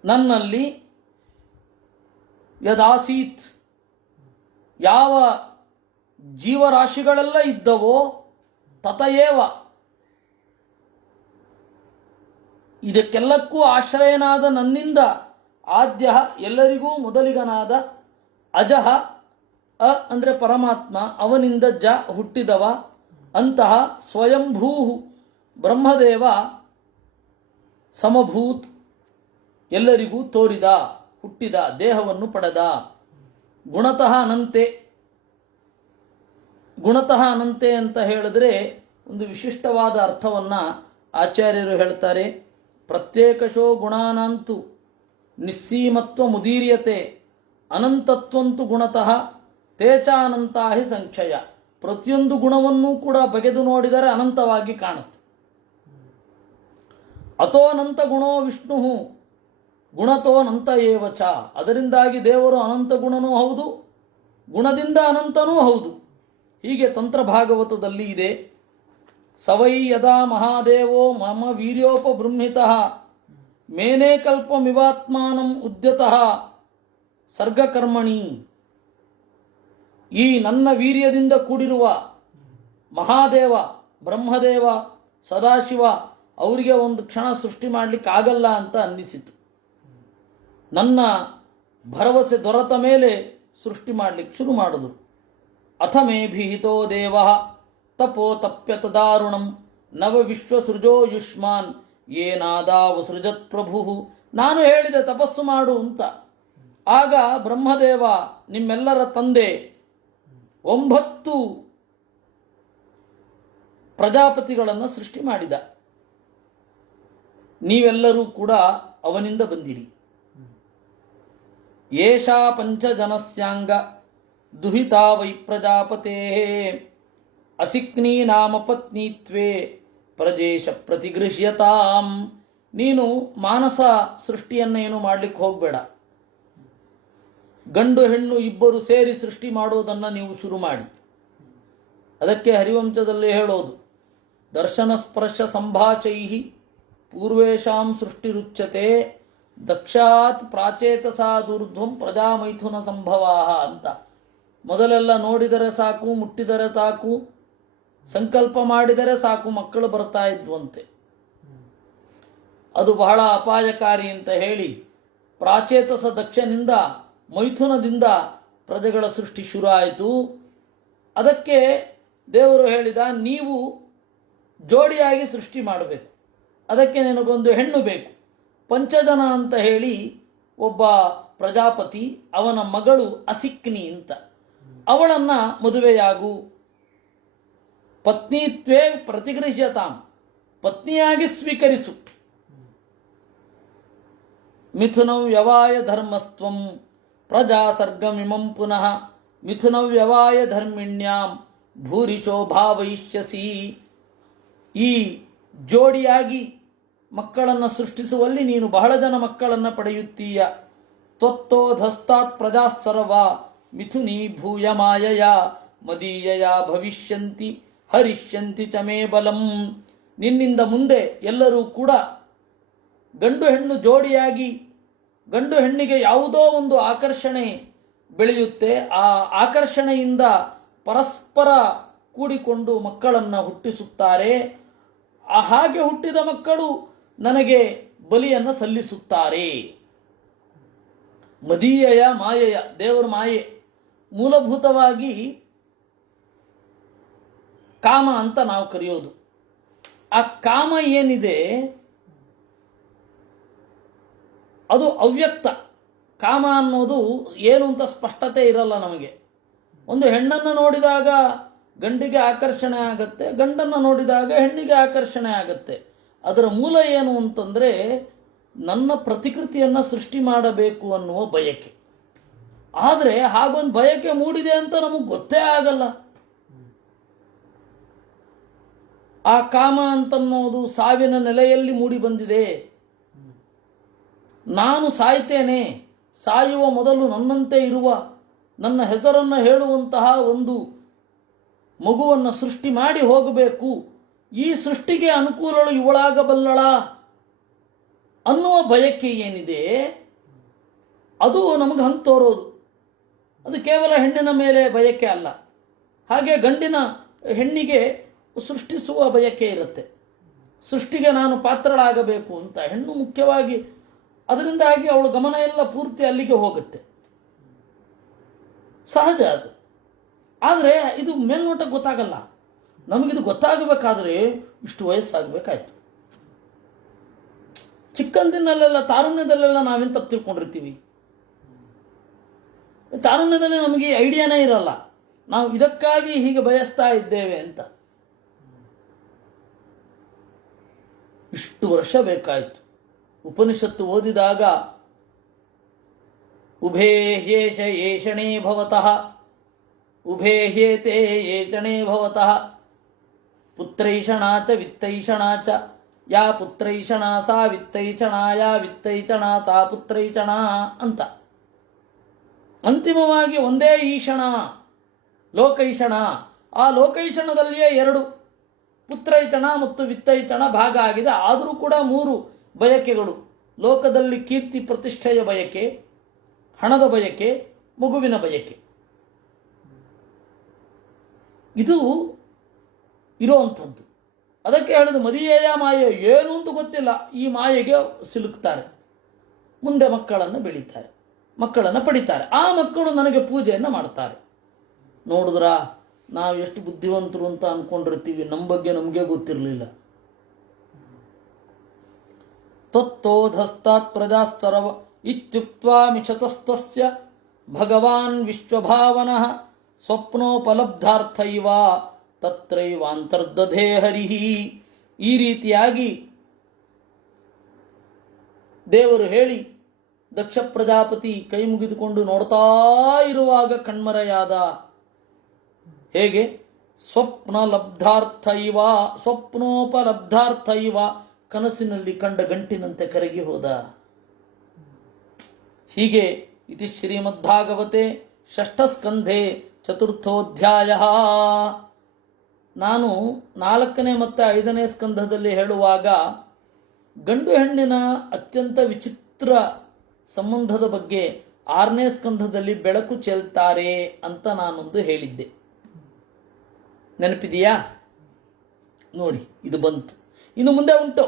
ನನ್ನಲ್ಲಿ ಯದಾಸೀತ್, ಯಾವ ಜೀವರಾಶಿಗಳೆಲ್ಲ ಇದ್ದವೋ, ತತಯೇವ, ಇದಕ್ಕೆಲ್ಲಕ್ಕೂ ಆಶ್ರಯನಾದ ನನ್ನಿಂದ, ಆದ್ಯ ಎಲ್ಲರಿಗೂ ಮೊದಲಿಗನಾದ, ಅಜಃ ಅ ಅಂದರೆ ಪರಮಾತ್ಮ, ಅವನಿಂದ ಜ ಹುಟ್ಟಿದವ, ಅಂತಹ ಸ್ವಯಂಭೂ ಬ್ರಹ್ಮದೇವ ಸಮಭೂತ್ ಎಲ್ಲರಿಗೂ ತೋರಿದ, ಹುಟ್ಟಿದ, ದೇಹವನ್ನು ಪಡೆದ. ಗುಣತಃ ಅನಂತೆ, ಗುಣತಃ ಅನಂತೆ ಅಂತ ಹೇಳಿದ್ರೆ ಒಂದು ವಿಶಿಷ್ಟವಾದ ಅರ್ಥವನ್ನು ಆಚಾರ್ಯರು ಹೇಳ್ತಾರೆ. ಪ್ರತ್ಯೇಕಶೋ ಗುಣಾನಂತು ನಿಸ್ಸೀಮತ್ವ ಮುದೀರ್ಯತೆ ಅನಂತತ್ವಂತು ಗುಣತಃ ತೇಚ ಅನಂತಾಹಿ ಸಂಕ್ಷಯ. ಪ್ರತಿಯೊಂದು ಗುಣವನ್ನೂ ಕೂಡ ಬಗೆದು ನೋಡಿದರೆ ಅನಂತವಾಗಿ ಕಾಣುತ್ತೆ. ಅಥೋ ಅನಂತ ಗುಣೋ ವಿಷ್ಣು ಗುಣತೋ ಅನಂತ ಏವಚ. ಅದರಿಂದಾಗಿ ದೇವರು ಅನಂತ ಗುಣನೂ ಹೌದು, ಗುಣದಿಂದ ಅನಂತನೂ ಹೌದು. ಹೀಗೆ ತಂತ್ರಭಾಗವತದಲ್ಲಿ ಇದೆ. ಸವೈ ಯದಾ ಮಹಾದೇವೋ ಮಮ ವೀರ್ಯೋಪಬೃಂಹಿತಃ ಮೇನೇ ಕಲ್ಪಮಿವಾತ್ಮಾನಂ ಉದ್ಯತಃ ಸರ್ಗಕರ್ಮಣಿ. ಈ ನನ್ನ ವೀರ್ಯದಿಂದ ಕೂಡಿರುವ ಮಹಾದೇವ, ಬ್ರಹ್ಮದೇವ, ಸದಾಶಿವ ಅವರಿಗೆ ಒಂದು ಕ್ಷಣ ಸೃಷ್ಟಿ ಮಾಡಲಿಕ್ಕಾಗಲ್ಲ ಅಂತ ಅನ್ನಿಸಿತು. ನನ್ನ ಭರವಸೆ ದೊರೆತ ಮೇಲೆ ಸೃಷ್ಟಿ ಮಾಡಲಿಕ್ಕೆ ಶುರು ಮಾಡಿದ್ರು. ಅಥ ಮೇ ಭೀಹಿತೋ ದೇವ ತಪೋ ತಪ್ಯತ ದಾರುಣಂ ನವ ವಿಶ್ವಸೃಜೋ ಯುಷ್ಮಾನ್ ಏನಾದಾವಸೃಜತ್ ಪ್ರಭು. ನಾನು ಹೇಳಿದೆ ತಪಸ್ಸು ಮಾಡು ಅಂತ. ಆಗ ಬ್ರಹ್ಮದೇವ, ನಿಮ್ಮೆಲ್ಲರ ತಂದೆ, 9 ಪ್ರಜಾಪತಿಗಳನ್ನು ಸೃಷ್ಟಿ ಮಾಡಿದ. ನೀವೆಲ್ಲರೂ ಕೂಡ ಅವನಿಂದ ಬಂದಿರಿ. ಏಷಾ ಪಂಚಜನಸ್ಯಾಂಗ ದುಹಿತಾ ವೈ ಪ್ರಜಾಪತೇ ಅಸಿಕ್ನೀ ನಾಮ ಪತ್ನಿತ್ವೇ ಪ್ರಜೇಶ ಪ್ರತಿಗೃಹ್ಯತಾಂ. ನೀನು ಮಾನಸ ಸೃಷ್ಟಿಯನ್ನೇನು ಮಾಡಲಿಕ್ಕೆ ಹೋಗಬೇಡ. ಗಂಡು ಹೆಣ್ಣು ಇಬ್ಬರು ಸೇರಿ ಸೃಷ್ಟಿ ಮಾಡೋದನ್ನು ನೀವು ಶುರು ಮಾಡಿ. ಅದಕ್ಕೆ ಹರಿವಂಶದಲ್ಲಿ ಹೇಳೋದು, ದರ್ಶನ ಸ್ಪರ್ಶ ಸಂಭಾಚೈ ಪೂರ್ವೇಶಾಂ ಸೃಷ್ಟಿರುಚ್ಯತೆ ದಕ್ಷಾತ್ ಪ್ರಾಚೇತಸಾದೂರ್ಧ್ವಂ ಪ್ರಜಾಮೈಥುನ ಸಂಭವಾ ಅಂತ. ಮೊದಲೆಲ್ಲ ನೋಡಿದರೆ ಸಾಕು, ಮುಟ್ಟಿದರೆ ಸಾಕು, ಸಂಕಲ್ಪ ಮಾಡಿದರೆ ಸಾಕು, ಮಕ್ಕಳು ಬರ್ತಾ ಇದ್ವಂತೆ. ಅದು ಬಹಳ ಅಪಾಯಕಾರಿ ಅಂತ ಹೇಳಿ ಪ್ರಾಚೇತಸ ದಕ್ಷನಿಂದ, ಮೈಥುನದಿಂದ ಪ್ರಜೆಗಳ ಸೃಷ್ಟಿ ಶುರು ಆಯಿತು. ಅದಕ್ಕೆ ದೇವರು ಹೇಳಿದ, ನೀವು ಜೋಡಿಯಾಗಿ ಸೃಷ್ಟಿ ಮಾಡಬೇಕು, ಅದಕ್ಕೆ ನಿನಗೊಂದು ಹೆಣ್ಣು ಬೇಕು. ಪಂಚಜನ ಅಂತ ಹೇಳಿ ಒಬ್ಬ ಪ್ರಜಾಪತಿ, ಅವನ ಮಗಳು ಅಸಿಕ್ನಿ ಅಂತ, ಅವಳನ್ನು ಮದುವೆಯಾಗು. ಪತ್ನಿತ್ವೇ ಪ್ರತಿಗೃಹ್ಯತಾಂ, ಪತ್ನಿಯಾಗಿ ಸ್ವೀಕರಿಸು. ಮಿಥುನಂ ವ್ಯವಾಯ ಧರ್ಮಸ್ತ್ವಂ ಪ್ರಜಾ ಸರ್ಗಮಿಮಂ ಪುನಃ ಮಿಥುನ ವ್ಯವಾಯ ಧರ್ಮಿಣ್ಯಾಂ ಭೂರಿಚೋ ಭಾವಯಿಷ್ಯಸಿ. ಈ ಜೋಡಿಯಾಗಿ ಮಕ್ಕಳನ್ನು ಸೃಷ್ಟಿಸುವಲ್ಲಿ ನೀನು ಬಹಳ ಜನ ಮಕ್ಕಳನ್ನು ಪಡೆಯುತ್ತೀಯ. ತ್ವತ್ತೋಧಸ್ತಾತ್ ಪ್ರಜಾಸ್ಸರ್ವ ಮಿಥುನಿ ಭೂಯ ಮಾಯಯ ಮದೀಯಯ ಭವಿಷ್ಯಂತಿ ಹರಿಷ್ಯಂತಿ ಚ ಮೇ ಬಲಂ. ನಿನ್ನಿಂದ ಮುಂದೆ ಎಲ್ಲರೂ ಕೂಡ ಗಂಡು ಹೆಣ್ಣು ಜೋಡಿಯಾಗಿ ಗಂಡು ಹೆಣ್ಣಿಗೆ ಯಾವುದೋ ಒಂದು ಆಕರ್ಷಣೆ ಬೆಳೆಯುತ್ತೆ. ಆ ಆಕರ್ಷಣೆಯಿಂದ ಪರಸ್ಪರ ಕೂಡಿಕೊಂಡು ಮಕ್ಕಳನ್ನು ಹುಟ್ಟಿಸುತ್ತಾರೆ. ಹಾಗೆ ಹುಟ್ಟಿದ ಮಕ್ಕಳು ನನಗೆ ಬಲಿಯನ್ನು ಸಲ್ಲಿಸುತ್ತಾರೆ. ಮದೀಯಯ ಮಾಯೆಯ, ದೇವರ ಮಾಯೆ. ಮೂಲಭೂತವಾಗಿ ಕಾಮ ಅಂತ ನಾವು ಕರೆಯೋದು. ಆ ಕಾಮ ಏನಿದೆ ಅದು ಅವ್ಯಕ್ತ. ಕಾಮ ಅನ್ನೋದು ಏನು ಅಂತ ಸ್ಪಷ್ಟತೆ ಇರಲ್ಲ ನಮಗೆ. ಒಂದು ಹೆಣ್ಣನ್ನು ನೋಡಿದಾಗ ಗಂಡಿಗೆ ಆಕರ್ಷಣೆ ಆಗತ್ತೆ, ಗಂಡನ್ನು ನೋಡಿದಾಗ ಹೆಣ್ಣಿಗೆ ಆಕರ್ಷಣೆ ಆಗತ್ತೆ. ಅದರ ಮೂಲ ಏನು ಅಂತಂದರೆ ನನ್ನ ಪ್ರತಿಕೃತಿಯನ್ನು ಸೃಷ್ಟಿ ಮಾಡಬೇಕು ಅನ್ನುವ ಬಯಕೆ. ಆದರೆ ಹಾಗೊಂದು ಬಯಕೆ ಮೂಡಿದೆ ಅಂತ ನಮಗೆ ಗೊತ್ತೇ ಆಗಲ್ಲ. ಆ ಕಾಮ ಅಂತನ್ನೋದು ಸಾವಿನ ನೆಲೆಯಲ್ಲಿ ಮೂಡಿ ಬಂದಿದೆ. ನಾನು ಸಾಯ್ತೇನೆ, ಸಾಯುವ ಮೊದಲು ನನ್ನಂತೆ ಇರುವ ನನ್ನ ಹೆಸರನ್ನು ಹೇಳುವಂತಹ ಒಂದು ಮಗುವನ್ನು ಸೃಷ್ಟಿ ಮಾಡಿ ಹೋಗಬೇಕು, ಈ ಸೃಷ್ಟಿಗೆ ಅನುಕೂಲಳು ಇವಳಾಗಬಲ್ಲಳ ಅನ್ನುವ ಬಯಕೆ ಏನಿದೆ ಅದು ನಮಗೆ ಹಂಗೆ ತೋರೋದು. ಅದು ಕೇವಲ ಹೆಣ್ಣಿನ ಮೇಲೆ ಬಯಕೆ ಅಲ್ಲ. ಹಾಗೆ ಗಂಡಿನ ಹೆಣ್ಣಿಗೆ ಸೃಷ್ಟಿಸುವ ಬಯಕೆ ಇರುತ್ತೆ. ಸೃಷ್ಟಿಗೆ ನಾನು ಪಾತ್ರಳಾಗಬೇಕು ಅಂತ ಹೆಣ್ಣು ಮುಖ್ಯವಾಗಿ. ಅದರಿಂದಾಗಿ ಅವಳ ಗಮನ ಎಲ್ಲ ಪೂರ್ತಿ ಅಲ್ಲಿಗೆ ಹೋಗುತ್ತೆ. ಸಹಜ ಅದು. ಆದರೆ ಇದು ಮೇಲ್ನೋಟಕ್ಕೆ ಗೊತ್ತಾಗಲ್ಲ. ನಮಗಿದು ಗೊತ್ತಾಗಬೇಕಾದ್ರೆ ಇಷ್ಟು ವಯಸ್ಸಾಗಬೇಕಾಯ್ತು. ಚಿಕ್ಕಂದಿನಲ್ಲೆಲ್ಲ ತಾರುಣ್ಯದಲ್ಲೆಲ್ಲ ನಾವೇನು ತಪ್ಪು ತಿಳ್ಕೊಂಡಿರ್ತೀವಿ. ತಾರುಣ್ಯದಲ್ಲಿ ನಮಗೆ ಐಡಿಯಾನೇ ಇರಲ್ಲ ನಾವು ಇದಕ್ಕಾಗಿ ಹೀಗೆ ಬಯಸ್ತಾ ಇದ್ದೇವೆ ಅಂತ. ಇಷ್ಟು ವರ್ಷ ಬೇಕಾಯಿತು. ಉಪನಿಷತ್ತು ಓದಿದಾಗ ಉಭೇ ಹ್ಯೇಷ ಏಷಣೇ ಭವತಃ ಉಭೇ ಹ್ಯೇತೆ ಏಷಣೇ ಭವತಃ ಪುತ್ರೈಷಣಾ ಚ ವಿತ್ತೈಷಣಾ ಚ ಯಾ ಪುತ್ರೈಷಣಾ ಸಾ ವಿತ್ತೈಷಣಾ ಯಾ ವಿತ್ತೈಷಣಾ ತಾ ಪುತ್ರೈಷಣಾ ಅಂತ. ಅಂತಿಮವಾಗಿ ಒಂದೇ ಈಷಣ, ಲೋಕೈಷಣ. ಆ ಲೋಕೈಷಣದಲ್ಲಿಯೇ ಎರಡು, ಪುತ್ರೈಷಣ ಮತ್ತು ವಿತ್ತೈಷಣ ಭಾಗ ಆಗಿದೆ. ಆದರೂ ಕೂಡ ಮೂರು ಬಯಕೆಗಳು. ಲೋಕದಲ್ಲಿ ಕೀರ್ತಿ ಪ್ರತಿಷ್ಠೆಯ ಬಯಕೆ, ಹಣದ ಬಯಕೆ, ಮಗುವಿನ ಬಯಕೆ. ಇದು ಇರೋವಂಥದ್ದು. ಅದಕ್ಕೆ ಹೇಳಿದ ಮದೀಯಯ ಮಾಯೆ. ಏನು ಅಂತ ಗೊತ್ತಿಲ್ಲ, ಈ ಮಾಯೆಗೆ ಸಿಲುಕ್ತಾರೆ. ಮುಂದೆ ಮಕ್ಕಳನ್ನು ಬೆಳೀತಾರೆ, ಮಕ್ಕಳನ್ನು ಪಡಿತಾರೆ. ಆ ಮಕ್ಕಳು ನನಗೆ ಪೂಜೆಯನ್ನು ಮಾಡ್ತಾರೆ. ನೋಡಿದ್ರಾ, ನಾವು ಎಷ್ಟು ಬುದ್ಧಿವಂತರು ಅಂತ ಅಂದ್ಕೊಂಡಿರ್ತೀವಿ. ನಮ್ಮ ಬಗ್ಗೆ ನಮಗೆ ಗೊತ್ತಿರಲಿಲ್ಲ. ತತ್ತೋಧಸ್ತಾತ್ ಪ್ರಜಾಸ್ತರವ ಇತ್ಯುಕ್ತ್ವಾ ಮಿಷತಸ್ತಸ್ಯ ಭಗವಾನ್ ವಿಶ್ವಭಾವನಃ ಸ್ವಪ್ನೋಪಲಬ್ಧಾರ್ಥೈವ ತತ್ರೈವಾಂತರ್ದಧೇ ಹರಿಹಿ. ಈ ರೀತಿಯಾಗಿ ದೇವರು ಹೇಳಿ ದಕ್ಷ ಪ್ರಜಾಪತಿ ಕೈ ಮುಗಿದುಕೊಂಡು ನೋಡ್ತಾ ಇರುವಾಗ ಕಣ್ಮರೆಯಾದ. ಹೇಗೆ? ಸ್ವಪ್ನಲಬ್ಧಾರ್ಥೈವ ಸ್ವಪ್ನೋಪಲಬ್ಧಾರ್ಥೈವ, ಕನಸಿನಲ್ಲಿ ಕಂಡ ಗಂಟಿನಂತೆ ಕರಗಿ ಹೋದ. ಹೀಗೆ ಇತಿ ಶ್ರೀಮದ್ಭಾಗವತೆ ಷಷ್ಠಸ್ಕಂಧೆ ಚತುರ್ಥೋಧ್ಯಾಯ. ನಾನು 4ನೇ ಮತ್ತು 5ನೇ ಸ್ಕಂಧದಲ್ಲಿ ಹೇಳುವಾಗ ಗಂಡು ಹೆಣ್ಣಿನ ಅತ್ಯಂತ ವಿಚಿತ್ರ ಸಂಬಂಧದ ಬಗ್ಗೆ 6ನೇ ಸ್ಕಂಧದಲ್ಲಿ ಬೆಳಕು ಚೆಲ್ತಾರೆ ಅಂತ ನಾನೊಂದು ಹೇಳಿದ್ದೆ. ನೆನಪಿದೆಯಾ? ನೋಡಿ, ಇದು ಬಂತು. ಇನ್ನು ಮುಂದೆ ಉಂಟು,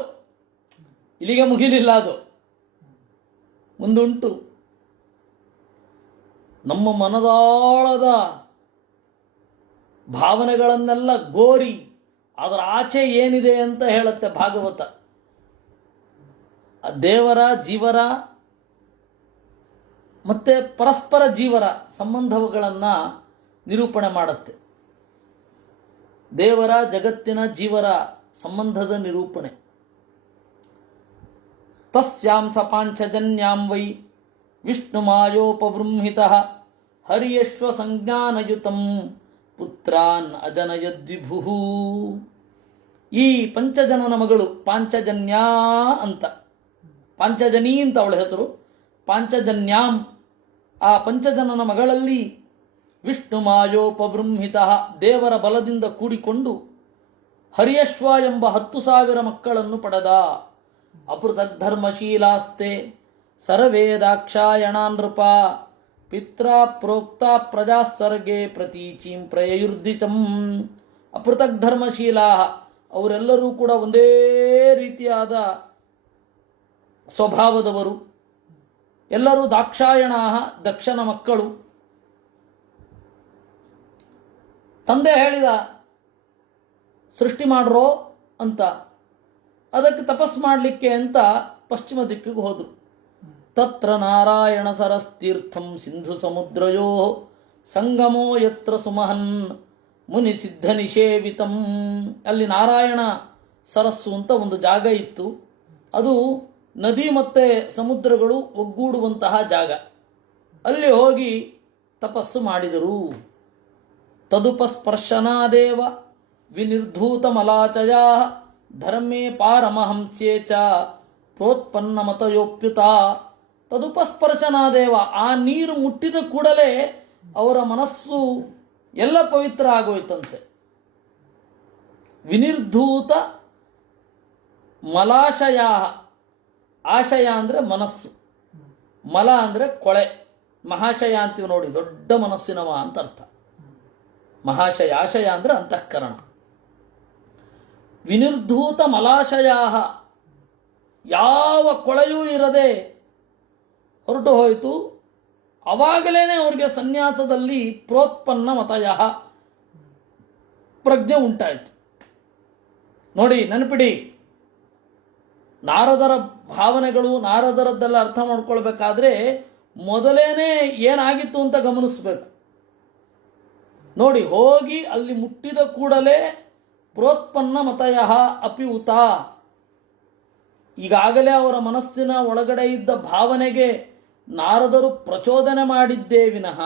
ಇಲ್ಲಿಗೆ ಮುಗಿಲಿಲ್ಲ. ಅದು ಮುಂದುಂಟು. ನಮ್ಮ ಮನದಾಳದ ಭಾವನೆಗಳನ್ನೆಲ್ಲ ಗೋರಿ ಅದರ ಆಚೆ ಏನಿದೆ ಅಂತ ಹೇಳುತ್ತೆ ಭಾಗವತ. ದೇವರ, ಜೀವರ ಮತ್ತು ಪರಸ್ಪರ ಜೀವರ ಸಂಬಂಧಗಳನ್ನು ನಿರೂಪಣೆ ಮಾಡುತ್ತೆ. ದೇವರ, ಜಗತ್ತಿನ, ಜೀವರ ಸಂಬಂಧದ ನಿರೂಪಣೆ. ತಸ್ಯಾಂ ಸ ಪಾಂಚಜನ್ಯಾಂ ವೈ ವಿಷ್ಣುಮಾಯೋಪಬೃಂಹಿತ ಹರಿಯಶ್ವ ಸಂಜ್ಞಾನಯುತಂ ಪುತ್ರಾನ್ ಅಜನಯದ್ವಿಭು. ಈ ಪಂಚಜನನ ಮಗಳು ಪಾಂಚಜನ್ಯಾ ಅಂತ, ಪಾಂಚಜನಿ ಅಂತ ಅವಳ ಹೆಸರು, ಪಾಂಚಜನ್ಯಾಂ. ಆ ಪಂಚಜನನ ಮಗಳಲ್ಲಿ ವಿಷ್ಣುಮಾಯೋಪಬೃಂಹಿತ ದೇವರ ಬಲದಿಂದ ಕೂಡಿಕೊಂಡು ಹರಿಯಶ್ವ ಎಂಬ 10,000 ಮಕ್ಕಳನ್ನು ಪಡೆದ. ಅಪೃಥಗ್ಧರ್ಮಶೀಲಾಸ್ತೆ ಸರ್ವೇದಾಕ್ಷಾಯಣ ನೃಪ ಪಿತ್ರಾ ಪ್ರೋಕ್ತ ಪ್ರಜಾಸರ್ಗೆ ಪ್ರತೀಚೀಂ ಪ್ರಯಯುರ್ದಿತಂ. ಅಪೃಥಗ್ಧರ್ಮಶೀಲಾ, ಅವರೆಲ್ಲರೂ ಕೂಡ ಒಂದೇ ರೀತಿಯಾದ ಸ್ವಭಾವದವರು, ಎಲ್ಲರೂ ದಾಕ್ಷಾಯಣ, ದಕ್ಷನ ಮಕ್ಕಳು. ತಂದೆ ಹೇಳಿದ ಸೃಷ್ಟಿ ಮಾಡ್ರೋ ಅಂತ, ಅದಕ್ಕೆ ತಪಸ್ ಮಾಡಲಿಕ್ಕೆ ಅಂತ ಪಶ್ಚಿಮ ದಿಕ್ಕಿಗೆ ಹೋದರು. ತತ್ರ ನಾರಾಯಣ ಸರಸ್ತೀರ್ಥಂ ಸಿಂಧು ಸಮುದ್ರಯೋ ಸಂಗಮೋ ಯತ್ರ ಸುಮಹನ್ ಮುನಿ ಸಿದ್ಧ ನಿಷೇವಿತಂ. ಅಲ್ಲಿ ನಾರಾಯಣ ಸರಸ್ಸು ಅಂತ ಒಂದು ಜಾಗ ಇತ್ತು. ಅದು ನದಿ ಮತ್ತು ಸಮುದ್ರಗಳು ಒಗ್ಗೂಡುವಂತಹ ಜಾಗ. ಅಲ್ಲಿ ಹೋಗಿ ತಪಸ್ಸು ಮಾಡಿದರು. ತದುಪಸ್ಪರ್ಶನಾದೇವ ವಿನಿರ್ಧೂತ ಮಲಾಚಯ ಧರ್ಮೇ ಪಾರಮಹಂಸ್ಯೇ ಚ ಪ್ರೋತ್ಪನ್ನ ಮತಯೋಪ್ಯುತ. ತದುಪಸ್ಪರ್ಶನಾದೇವ, ಆ ನೀರು ಮುಟ್ಟಿದ ಕೂಡಲೇ ಅವರ ಮನಸ್ಸು ಎಲ್ಲ ಪವಿತ್ರ ಆಗೋಯ್ತಂತೆ. ವಿನಿರ್ಧೂತ ಮಲಾಶಯ, ಆಶಯ ಅಂದರೆ ಮನಸ್ಸು, ಮಲ ಅಂದರೆ ಕೊಳೆ, ಮಹಾಶಯ ಅಂತೀವಿ ನೋಡಿ, ದೊಡ್ಡ ಮನಸ್ಸಿನವ ಅಂತ ಅರ್ಥ. ಮಹಾಶಯ, ಆಶಯ ಅಂದರೆ ಅಂತಃಕರಣ. ವಿನಿರ್ಧೂತ ಮಲಾಶಯ, ಯಾವ ಕೊಳೆಯೂ ಇರದೆ ಹೊರಟು ಹೋಯಿತು. ಅವಾಗಲೇ ಅವರಿಗೆ ಸನ್ಯಾಸದಲ್ಲಿ ಪ್ರೋತ್ಪನ್ನ ಮತಯ ಪ್ರಜ್ಞೆ ಉಂಟಾಯಿತು. ನೋಡಿ, ನೆನಪಿಡಿ, ನಾರದರ ಭಾವನೆಗಳು, ನಾರದರದ್ದೆಲ್ಲ ಅರ್ಥ ಮಾಡ್ಕೊಳ್ಬೇಕಾದ್ರೆ ಮೊದಲೇನೆ ಏನಾಗಿತ್ತು ಅಂತ ಗಮನಿಸಬೇಕು. ನೋಡಿ, ಹೋಗಿ ಅಲ್ಲಿ ಮುಟ್ಟಿದ ಕೂಡಲೇ ಪ್ರೋತ್ಪನ್ನ ಮತಯ ಅಪಿಯುತ, ಈಗಾಗಲೇ ಅವರ ಮನಸ್ಸಿನ ಒಳಗಡೆ ಇದ್ದ ಭಾವನೆಗೆ ನಾರದರು ಪ್ರಚೋದನೆ ಮಾಡಿದ್ದೇ ವಿನಃ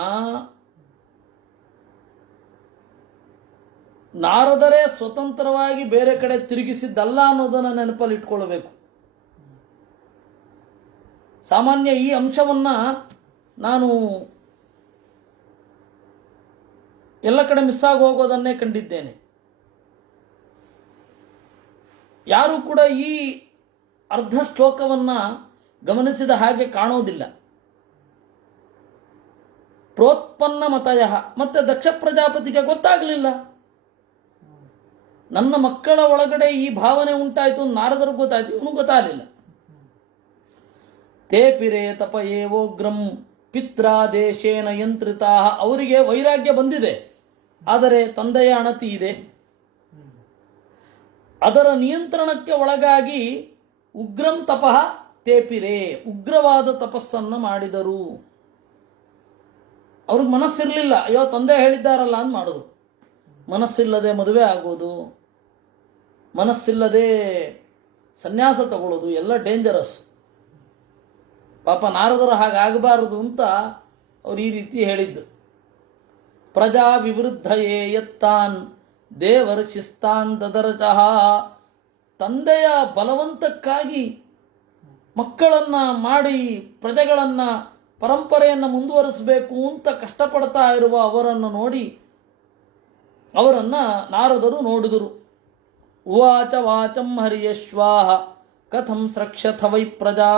ನಾರದರೇ ಸ್ವತಂತ್ರವಾಗಿ ಬೇರೆ ಕಡೆ ತಿರುಗಿಸಿದ್ದಲ್ಲ ಅನ್ನೋದನ್ನು ನೆನಪಲ್ಲಿ ಇಟ್ಕೊಳ್ಬೇಕು. ಸಾಮಾನ್ಯ ಈ ಅಂಶವನ್ನು ನಾನು ಎಲ್ಲ ಕಡೆ ಮಿಸ್ ಆಗಿ ಹೋಗೋದನ್ನೇ ಕಂಡಿದ್ದೇನೆ. ಯಾರೂ ಕೂಡ ಈ ಅರ್ಧ ಶ್ಲೋಕವನ್ನು ಗಮನಿಸಿದ ಹಾಗೆ ಕಾಣೋದಿಲ್ಲ. ಪ್ರೋತ್ಪನ್ನ ಮತಯ, ಮತ್ತೆ ದಕ್ಷ ಪ್ರಜಾಪತಿಗೆ ಗೊತ್ತಾಗಲಿಲ್ಲ. ನನ್ನ ಮಕ್ಕಳ ಒಳಗಡೆ ಈ ಭಾವನೆ ಉಂಟಾಯಿತು, ನಾರದರು ಗೊತ್ತಾಯ್ತು, ಇವನು ಗೊತ್ತಾಗಲಿಲ್ಲ. ತೇಪಿರೇ ತಪ ಏವೋಗ್ರಂ ಪಿತ್ರಾದೇಶೇನ ಯಂತ್ರಿತಾ, ಅವರಿಗೆ ವೈರಾಗ್ಯ ಬಂದಿದೆ, ಆದರೆ ತಂದೆಯ ಅಣತಿ ಇದೆ. ಅದರ ನಿಯಂತ್ರಣಕ್ಕೆ ಒಳಗಾಗಿ ಉಗ್ರಂ ತಪಃ ತೇಪಿರೇ, ಉಗ್ರವಾದ ತಪಸ್ಸನ್ನು ಮಾಡಿದರು. ಅವ್ರಿಗೆ ಮನಸ್ಸಿರಲಿಲ್ಲ, ಅಯ್ಯೋ ತಂದೆ ಹೇಳಿದ್ದಾರಲ್ಲ ಅಂತ ಮಾಡೋದು. ಮನಸ್ಸಿಲ್ಲದೆ ಮದುವೆ ಆಗೋದು, ಮನಸ್ಸಿಲ್ಲದೆ ಸನ್ಯಾಸ ತಗೊಳ್ಳೋದು ಎಲ್ಲ ಡೇಂಜರಸ್. ಪಾಪ ನಾರದರು ಹಾಗಾಗಬಾರದು ಅಂತ ಅವ್ರು ಈ ರೀತಿ ಹೇಳಿದ್ದು. ಪ್ರಜಾ ವಿವೃದ್ಧಯೇ ಯತ್ತಾನ್ ದೇವರ್ಷಿಸ್ತಾನ್ ದದರಚಃ, ತಂದೆಯ ಬಲವಂತಕ್ಕಾಗಿ ಮಕ್ಕಳನ್ನು ಮಾಡಿ ಪ್ರಜೆಗಳನ್ನು ಪರಂಪರೆಯನ್ನು ಮುಂದುವರಿಸಬೇಕು ಅಂತ ಕಷ್ಟಪಡ್ತಾ ಇರುವ ಅವರನ್ನು ನೋಡಿ ಅವರನ್ನು ನಾರದರು ನೋಡಿದರು. ಉವಾಚ ವಾಚಂ ಹರಿಯಶ್ವಾಹ ಕಥಂ ಸ್ರಕ್ಷಥ ವೈ ಪ್ರಜಾ.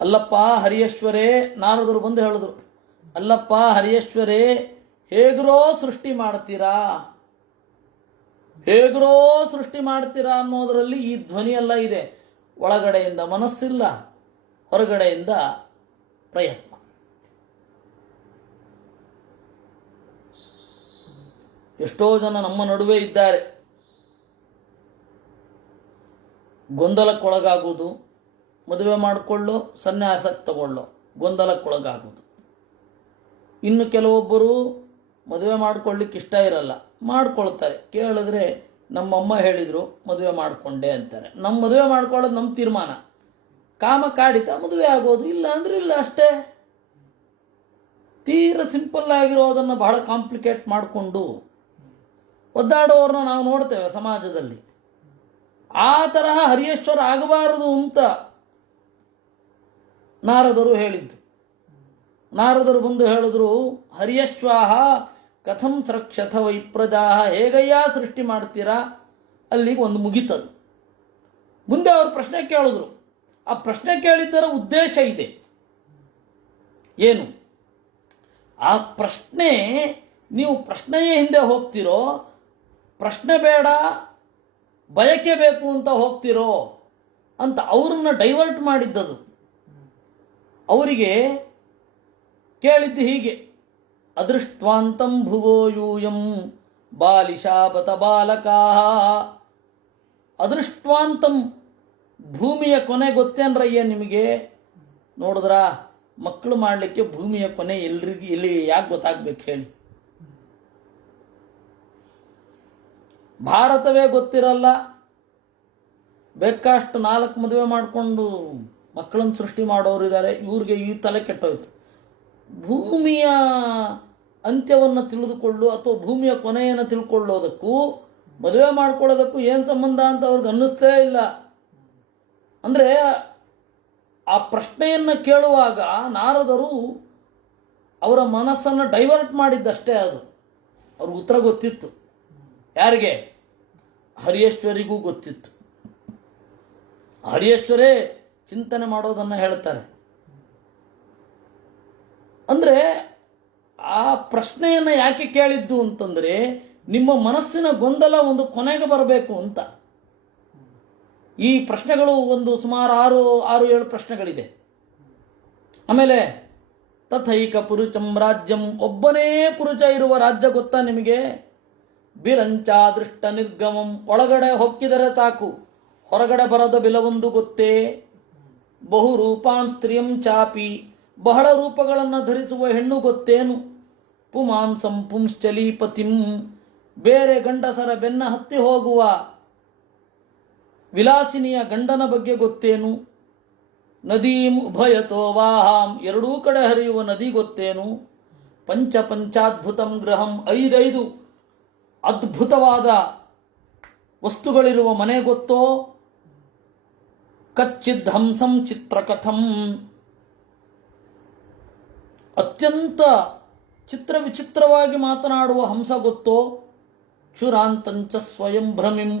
ಅಲ್ಲಪ್ಪ ಹರಿಯೇಶ್ವರೇ, ನಾರದರು ಬಂದು ಹೇಳಿದ್ರು, ಅಲ್ಲಪ್ಪ ಹರಿಯೇಶ್ವರೇ, ಹೇಗ್ರೋ ಸೃಷ್ಟಿ ಮಾಡ್ತೀರಾ, ಹೇಗ್ರೋ ಸೃಷ್ಟಿ ಮಾಡ್ತೀರಾ ಅನ್ನೋದರಲ್ಲಿ ಈ ಧ್ವನಿಯೆಲ್ಲ ಇದೆ. ಒಳಗಡೆಯಿಂದ ಮನಸ್ಸಿಲ್ಲ, ಹೊರಗಡೆಯಿಂದ ಪ್ರಯತ್ನ. ಎಷ್ಟೋ ಜನ ನಮ್ಮ ನಡುವೆ ಇದ್ದಾರೆ, ಗೊಂದಲಕ್ಕೊಳಗಾಗುವುದು, ಮದುವೆ ಮಾಡಿಕೊಳ್ಳೋ ಸನ್ಯಾಸಕ್ಕೆ ತಗೊಳ್ಳೋ ಗೊಂದಲಕ್ಕೊಳಗಾಗುವುದು. ಇನ್ನು ಕೆಲವೊಬ್ಬರು ಮದುವೆ ಮಾಡ್ಕೊಳ್ಳಿಕ್ಕೆ ಇಷ್ಟ ಇರಲ್ಲ, ಮಾಡ್ಕೊಳ್ತಾರೆ. ಕೇಳಿದ್ರೆ ನಮ್ಮಮ್ಮ ಹೇಳಿದರು ಮದುವೆ ಮಾಡಿಕೊಂಡೆ ಅಂತಾರೆ. ನಮ್ಮ ಮದುವೆ ಮಾಡ್ಕೊಳ್ಳೋದು ನಮ್ಮ ತೀರ್ಮಾನ, ಕಾಮ ಕಾಡಿತ ಮದುವೆ ಆಗೋದು, ಇಲ್ಲ ಅಂದ್ರೆ ಇಲ್ಲ ಅಷ್ಟೇ. ತೀರ ಸಿಂಪಲ್ ಆಗಿರೋದನ್ನು ಬಹಳ ಕಾಂಪ್ಲಿಕೇಟ್ ಮಾಡಿಕೊಂಡು ಒದ್ದಾಡೋರನ್ನ ನಾವು ನೋಡ್ತೇವೆ ಸಮಾಜದಲ್ಲಿ. ಆ ತರಹ ಹರಿಯೇಶ್ವರ ಆಗಬಾರದು ಅಂತ ನಾರದರು ಹೇಳಿದ್ದು. ನಾರದರು ಬಂದು ಹೇಳಿದ್ರು, ಹರಿಯಶ್ವಾಹ ಕಥಂ ಸೃಕ್ಷಥ ವೈ ಪ್ರಜಾ, ಹೇಗಯ್ಯ ಸೃಷ್ಟಿ ಮಾಡ್ತೀರಾ? ಅಲ್ಲಿಗೆ ಒಂದು ಮುಗಿತದು. ಮುಂದೆ ಅವರು ಪ್ರಶ್ನೆ ಕೇಳಿದ್ರು. ಆ ಪ್ರಶ್ನೆ ಕೇಳಿದ್ದರ ಉದ್ದೇಶ ಇದೆ. ಏನು ಆ ಪ್ರಶ್ನೆ? ನೀವು ಪ್ರಶ್ನೆಯ ಹಿಂದೆ ಹೋಗ್ತಿರೋ, ಪ್ರಶ್ನೆ ಬೇಡ ಬಯಕೆ ಬೇಕು ಅಂತ ಹೋಗ್ತಿರೋ ಅಂತ ಅವರನ್ನು ಡೈವರ್ಟ್ ಮಾಡಿದ್ದದು. ಅವರಿಗೆ ಕೇಳಿದ್ದು ಹೀಗೆ, ಅದೃಷ್ಟ್ವಾಂತಂ ಭುವೋ ಯೂಯಂ ಬಾಲಿಶಾಬತ ಬಾಲಕಾ. ಅದೃಷ್ಟ್ವಾಂತಂ, ಭೂಮಿಯ ಕೊನೆ ಗೊತ್ತೇನ್ರಯ್ಯ ನಿಮಗೆ? ನೋಡಿದ್ರ ಮಕ್ಕಳು ಮಾಡಲಿಕ್ಕೆ ಭೂಮಿಯ ಕೊನೆ ಎಲ್ಲಿ ಯಾಕೆ ಗೊತ್ತಾಗ್ಬೇಕು ಹೇಳಿ? ಭಾರತವೇ ಗೊತ್ತಿರಲ್ಲ, ಬೇಕಷ್ಟು 4 ಮದುವೆ ಮಾಡಿಕೊಂಡು ಮಕ್ಕಳನ್ನು ಸೃಷ್ಟಿ ಮಾಡೋರು ಇದ್ದಾರೆ. ಇವ್ರಿಗೆ ಈ ತಲೆ ಕೆಟ್ಟೋಯ್ತು. ಭೂಮಿಯ ಅಂತ್ಯವನ್ನು ತಿಳಿದುಕೊಳ್ಳು ಅಥವಾ ಭೂಮಿಯ ಕೊನೆಯನ್ನು ತಿಳ್ಕೊಳ್ಳೋದಕ್ಕೂ ಮದುವೆ ಮಾಡ್ಕೊಳ್ಳೋದಕ್ಕೂ ಏನು ಸಂಬಂಧ ಅಂತ ಅವ್ರಿಗೆ ಅನ್ನಿಸ್ತೇ ಇಲ್ಲ. ಅಂದರೆ ಆ ಪ್ರಶ್ನೆಯನ್ನು ಕೇಳುವಾಗ ನಾರದರು ಅವರ ಮನಸ್ಸನ್ನು ಡೈವರ್ಟ್ ಮಾಡಿದ್ದಷ್ಟೇ. ಅದು ಅವ್ರಿಗೆ ಉತ್ತರ ಗೊತ್ತಿತ್ತು. ಯಾರಿಗೆ? ಹರಿಯೇಶ್ವರಿಗೂ ಗೊತ್ತಿತ್ತು. ಹರಿಯೇಶ್ವರೇ ಚಿಂತನೆ ಮಾಡೋದನ್ನು ಹೇಳ್ತಾರೆ. ಅಂದರೆ ಆ ಪ್ರಶ್ನೆಯನ್ನು ಯಾಕೆ ಕೇಳಿದ್ದು ಅಂತಂದರೆ, ನಿಮ್ಮ ಮನಸ್ಸಿನ ಗೊಂದಲ ಒಂದು ಕೊನೆಗೆ ಬರಬೇಕು ಅಂತ. ಈ ಪ್ರಶ್ನೆಗಳು ಒಂದು ಸುಮಾರು 6-7 ಪ್ರಶ್ನೆಗಳಿದೆ. ಆಮೇಲೆ ತಥೈಕ ಪುರುಷಂ ರಾಜ್ಯಂ, ಒಬ್ಬನೇ ಪುರುಷ ಇರುವ ರಾಜ್ಯ ಗೊತ್ತಾ ನಿಮಗೆ? ಬಿಲಂಚಾದೃಷ್ಟ ನಿರ್ಗಮಂ, ಒಳಗಡೆ ಹೊಕ್ಕಿದರೆ ಸಾಕು, ಹೊರಗಡೆ ಬರದ ಬಿಲವೊಂದು ಗೊತ್ತೇ? ಬಹು ರೂಪಾಂ ಸ್ತ್ರೀಯಂ ಚಾಪಿ, ಬಹಳ ರೂಪಗಳನ್ನು ಧರಿಸುವ ಹೆಣ್ಣು ಗೊತ್ತೇನು? ಪುಮಾಂಸಂ ಪುಂಶ್ಚಲೀಪತಿಂ, ಬೇರೆ ಗಂಡಸರ ಬೆನ್ನ ಹತ್ತಿ ಹೋಗುವ ವಿಲಾಸಿನಿಯ ಗಂಡನ ಬಗ್ಗೆ ಗೊತ್ತೇನು? ನದೀಂ ಉಭಯತೋ ವಾಹಾಂ, ಎರಡೂ ಕಡೆ ಹರಿಯುವ ನದಿ ಗೊತ್ತೇನು? ಪಂಚಾದ್ಭುತಂ ಗೃಹಂ, 5 ಅದ್ಭುತವಾದ ವಸ್ತುಗಳಿರುವ ಮನೆ ಗೊತ್ತೋ? ಕಚ್ಚಿದ್ ಹಂಸಂ ಚಿತ್ರಕಥಂ, ಅತ್ಯಂತ ವಿಚಿತ್ರವಾಗಿ ಮಾತನಾಡುವ ಹಂಸ ಗೊತ್ತೋ? ಕ್ಷುರಾಂತಂಚ ಸ್ವಯಂ ಭ್ರಮಿಂ,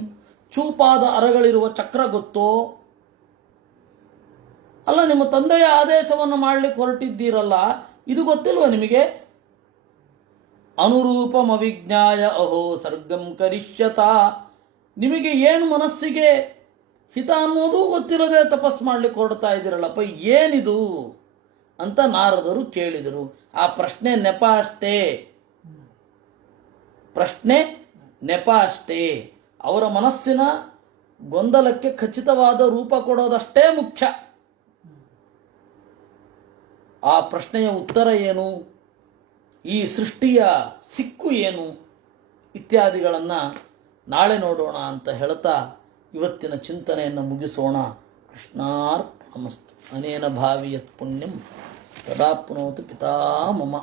ಚೂಪಾದ ಅರಗಳಿರುವ ಚಕ್ರ ಗೊತ್ತೋ? ಅಲ್ಲ, ನಿಮ್ಮ ತಂದೆಯ ಆದೇಶವನ್ನು ಮಾಡಲಿಕ್ಕೆ ಹೊರಟಿದ್ದೀರಲ್ಲ, ಇದು ಗೊತ್ತಿಲ್ವ ನಿಮಗೆ? ಅನುರೂಪಂ ಅವಿಜ್ಞಾಯ ಅಹೋ ಸರ್ಗಂ ಕರಿಷ್ಯತ, ನಿಮಗೆ ಏನು ಮನಸ್ಸಿಗೆ ಹಿತ ಅನ್ನೋದು ಗೊತ್ತಿರದೆ ತಪಸ್ ಮಾಡಲಿಕ್ಕೆ ಹೊರಡ್ತಾ ಇದ್ದೀರಲ್ಲಪ್ಪ, ಏನಿದು ಅಂತ ನಾರದರು ಕೇಳಿದರು. ಆ ಪ್ರಶ್ನೆ ನೆಪ ಅಷ್ಟೇ. ಪ್ರಶ್ನೆ ನೆಪ ಅಷ್ಟೇ. ಅವರ ಮನಸ್ಸಿನ ಗೊಂದಲಕ್ಕೆ ಖಚಿತವಾದ ರೂಪ ಕೊಡೋದಷ್ಟೇ ಮುಖ್ಯ. ಆ ಪ್ರಶ್ನೆಯ ಉತ್ತರ ಏನು, ಈ ಸೃಷ್ಟಿಯ ಸಿಕ್ಕು ಏನು ಇತ್ಯಾದಿಗಳನ್ನು ನಾಳೆ ನೋಡೋಣ ಅಂತ ಹೇಳ್ತಾ ಇವತ್ತಿನ ಚಿಂತನೆಯನ್ನು ಮುಗಿಸೋಣ. ಕೃಷ್ಣಾರ್ಪಣಮಸ್ತು. ಅನೇನ ಭಾವಿಯತ್ ಪುಣ್ಯಂ ತದಾಪ್ನೋತು ಪಿತಾಮಮ.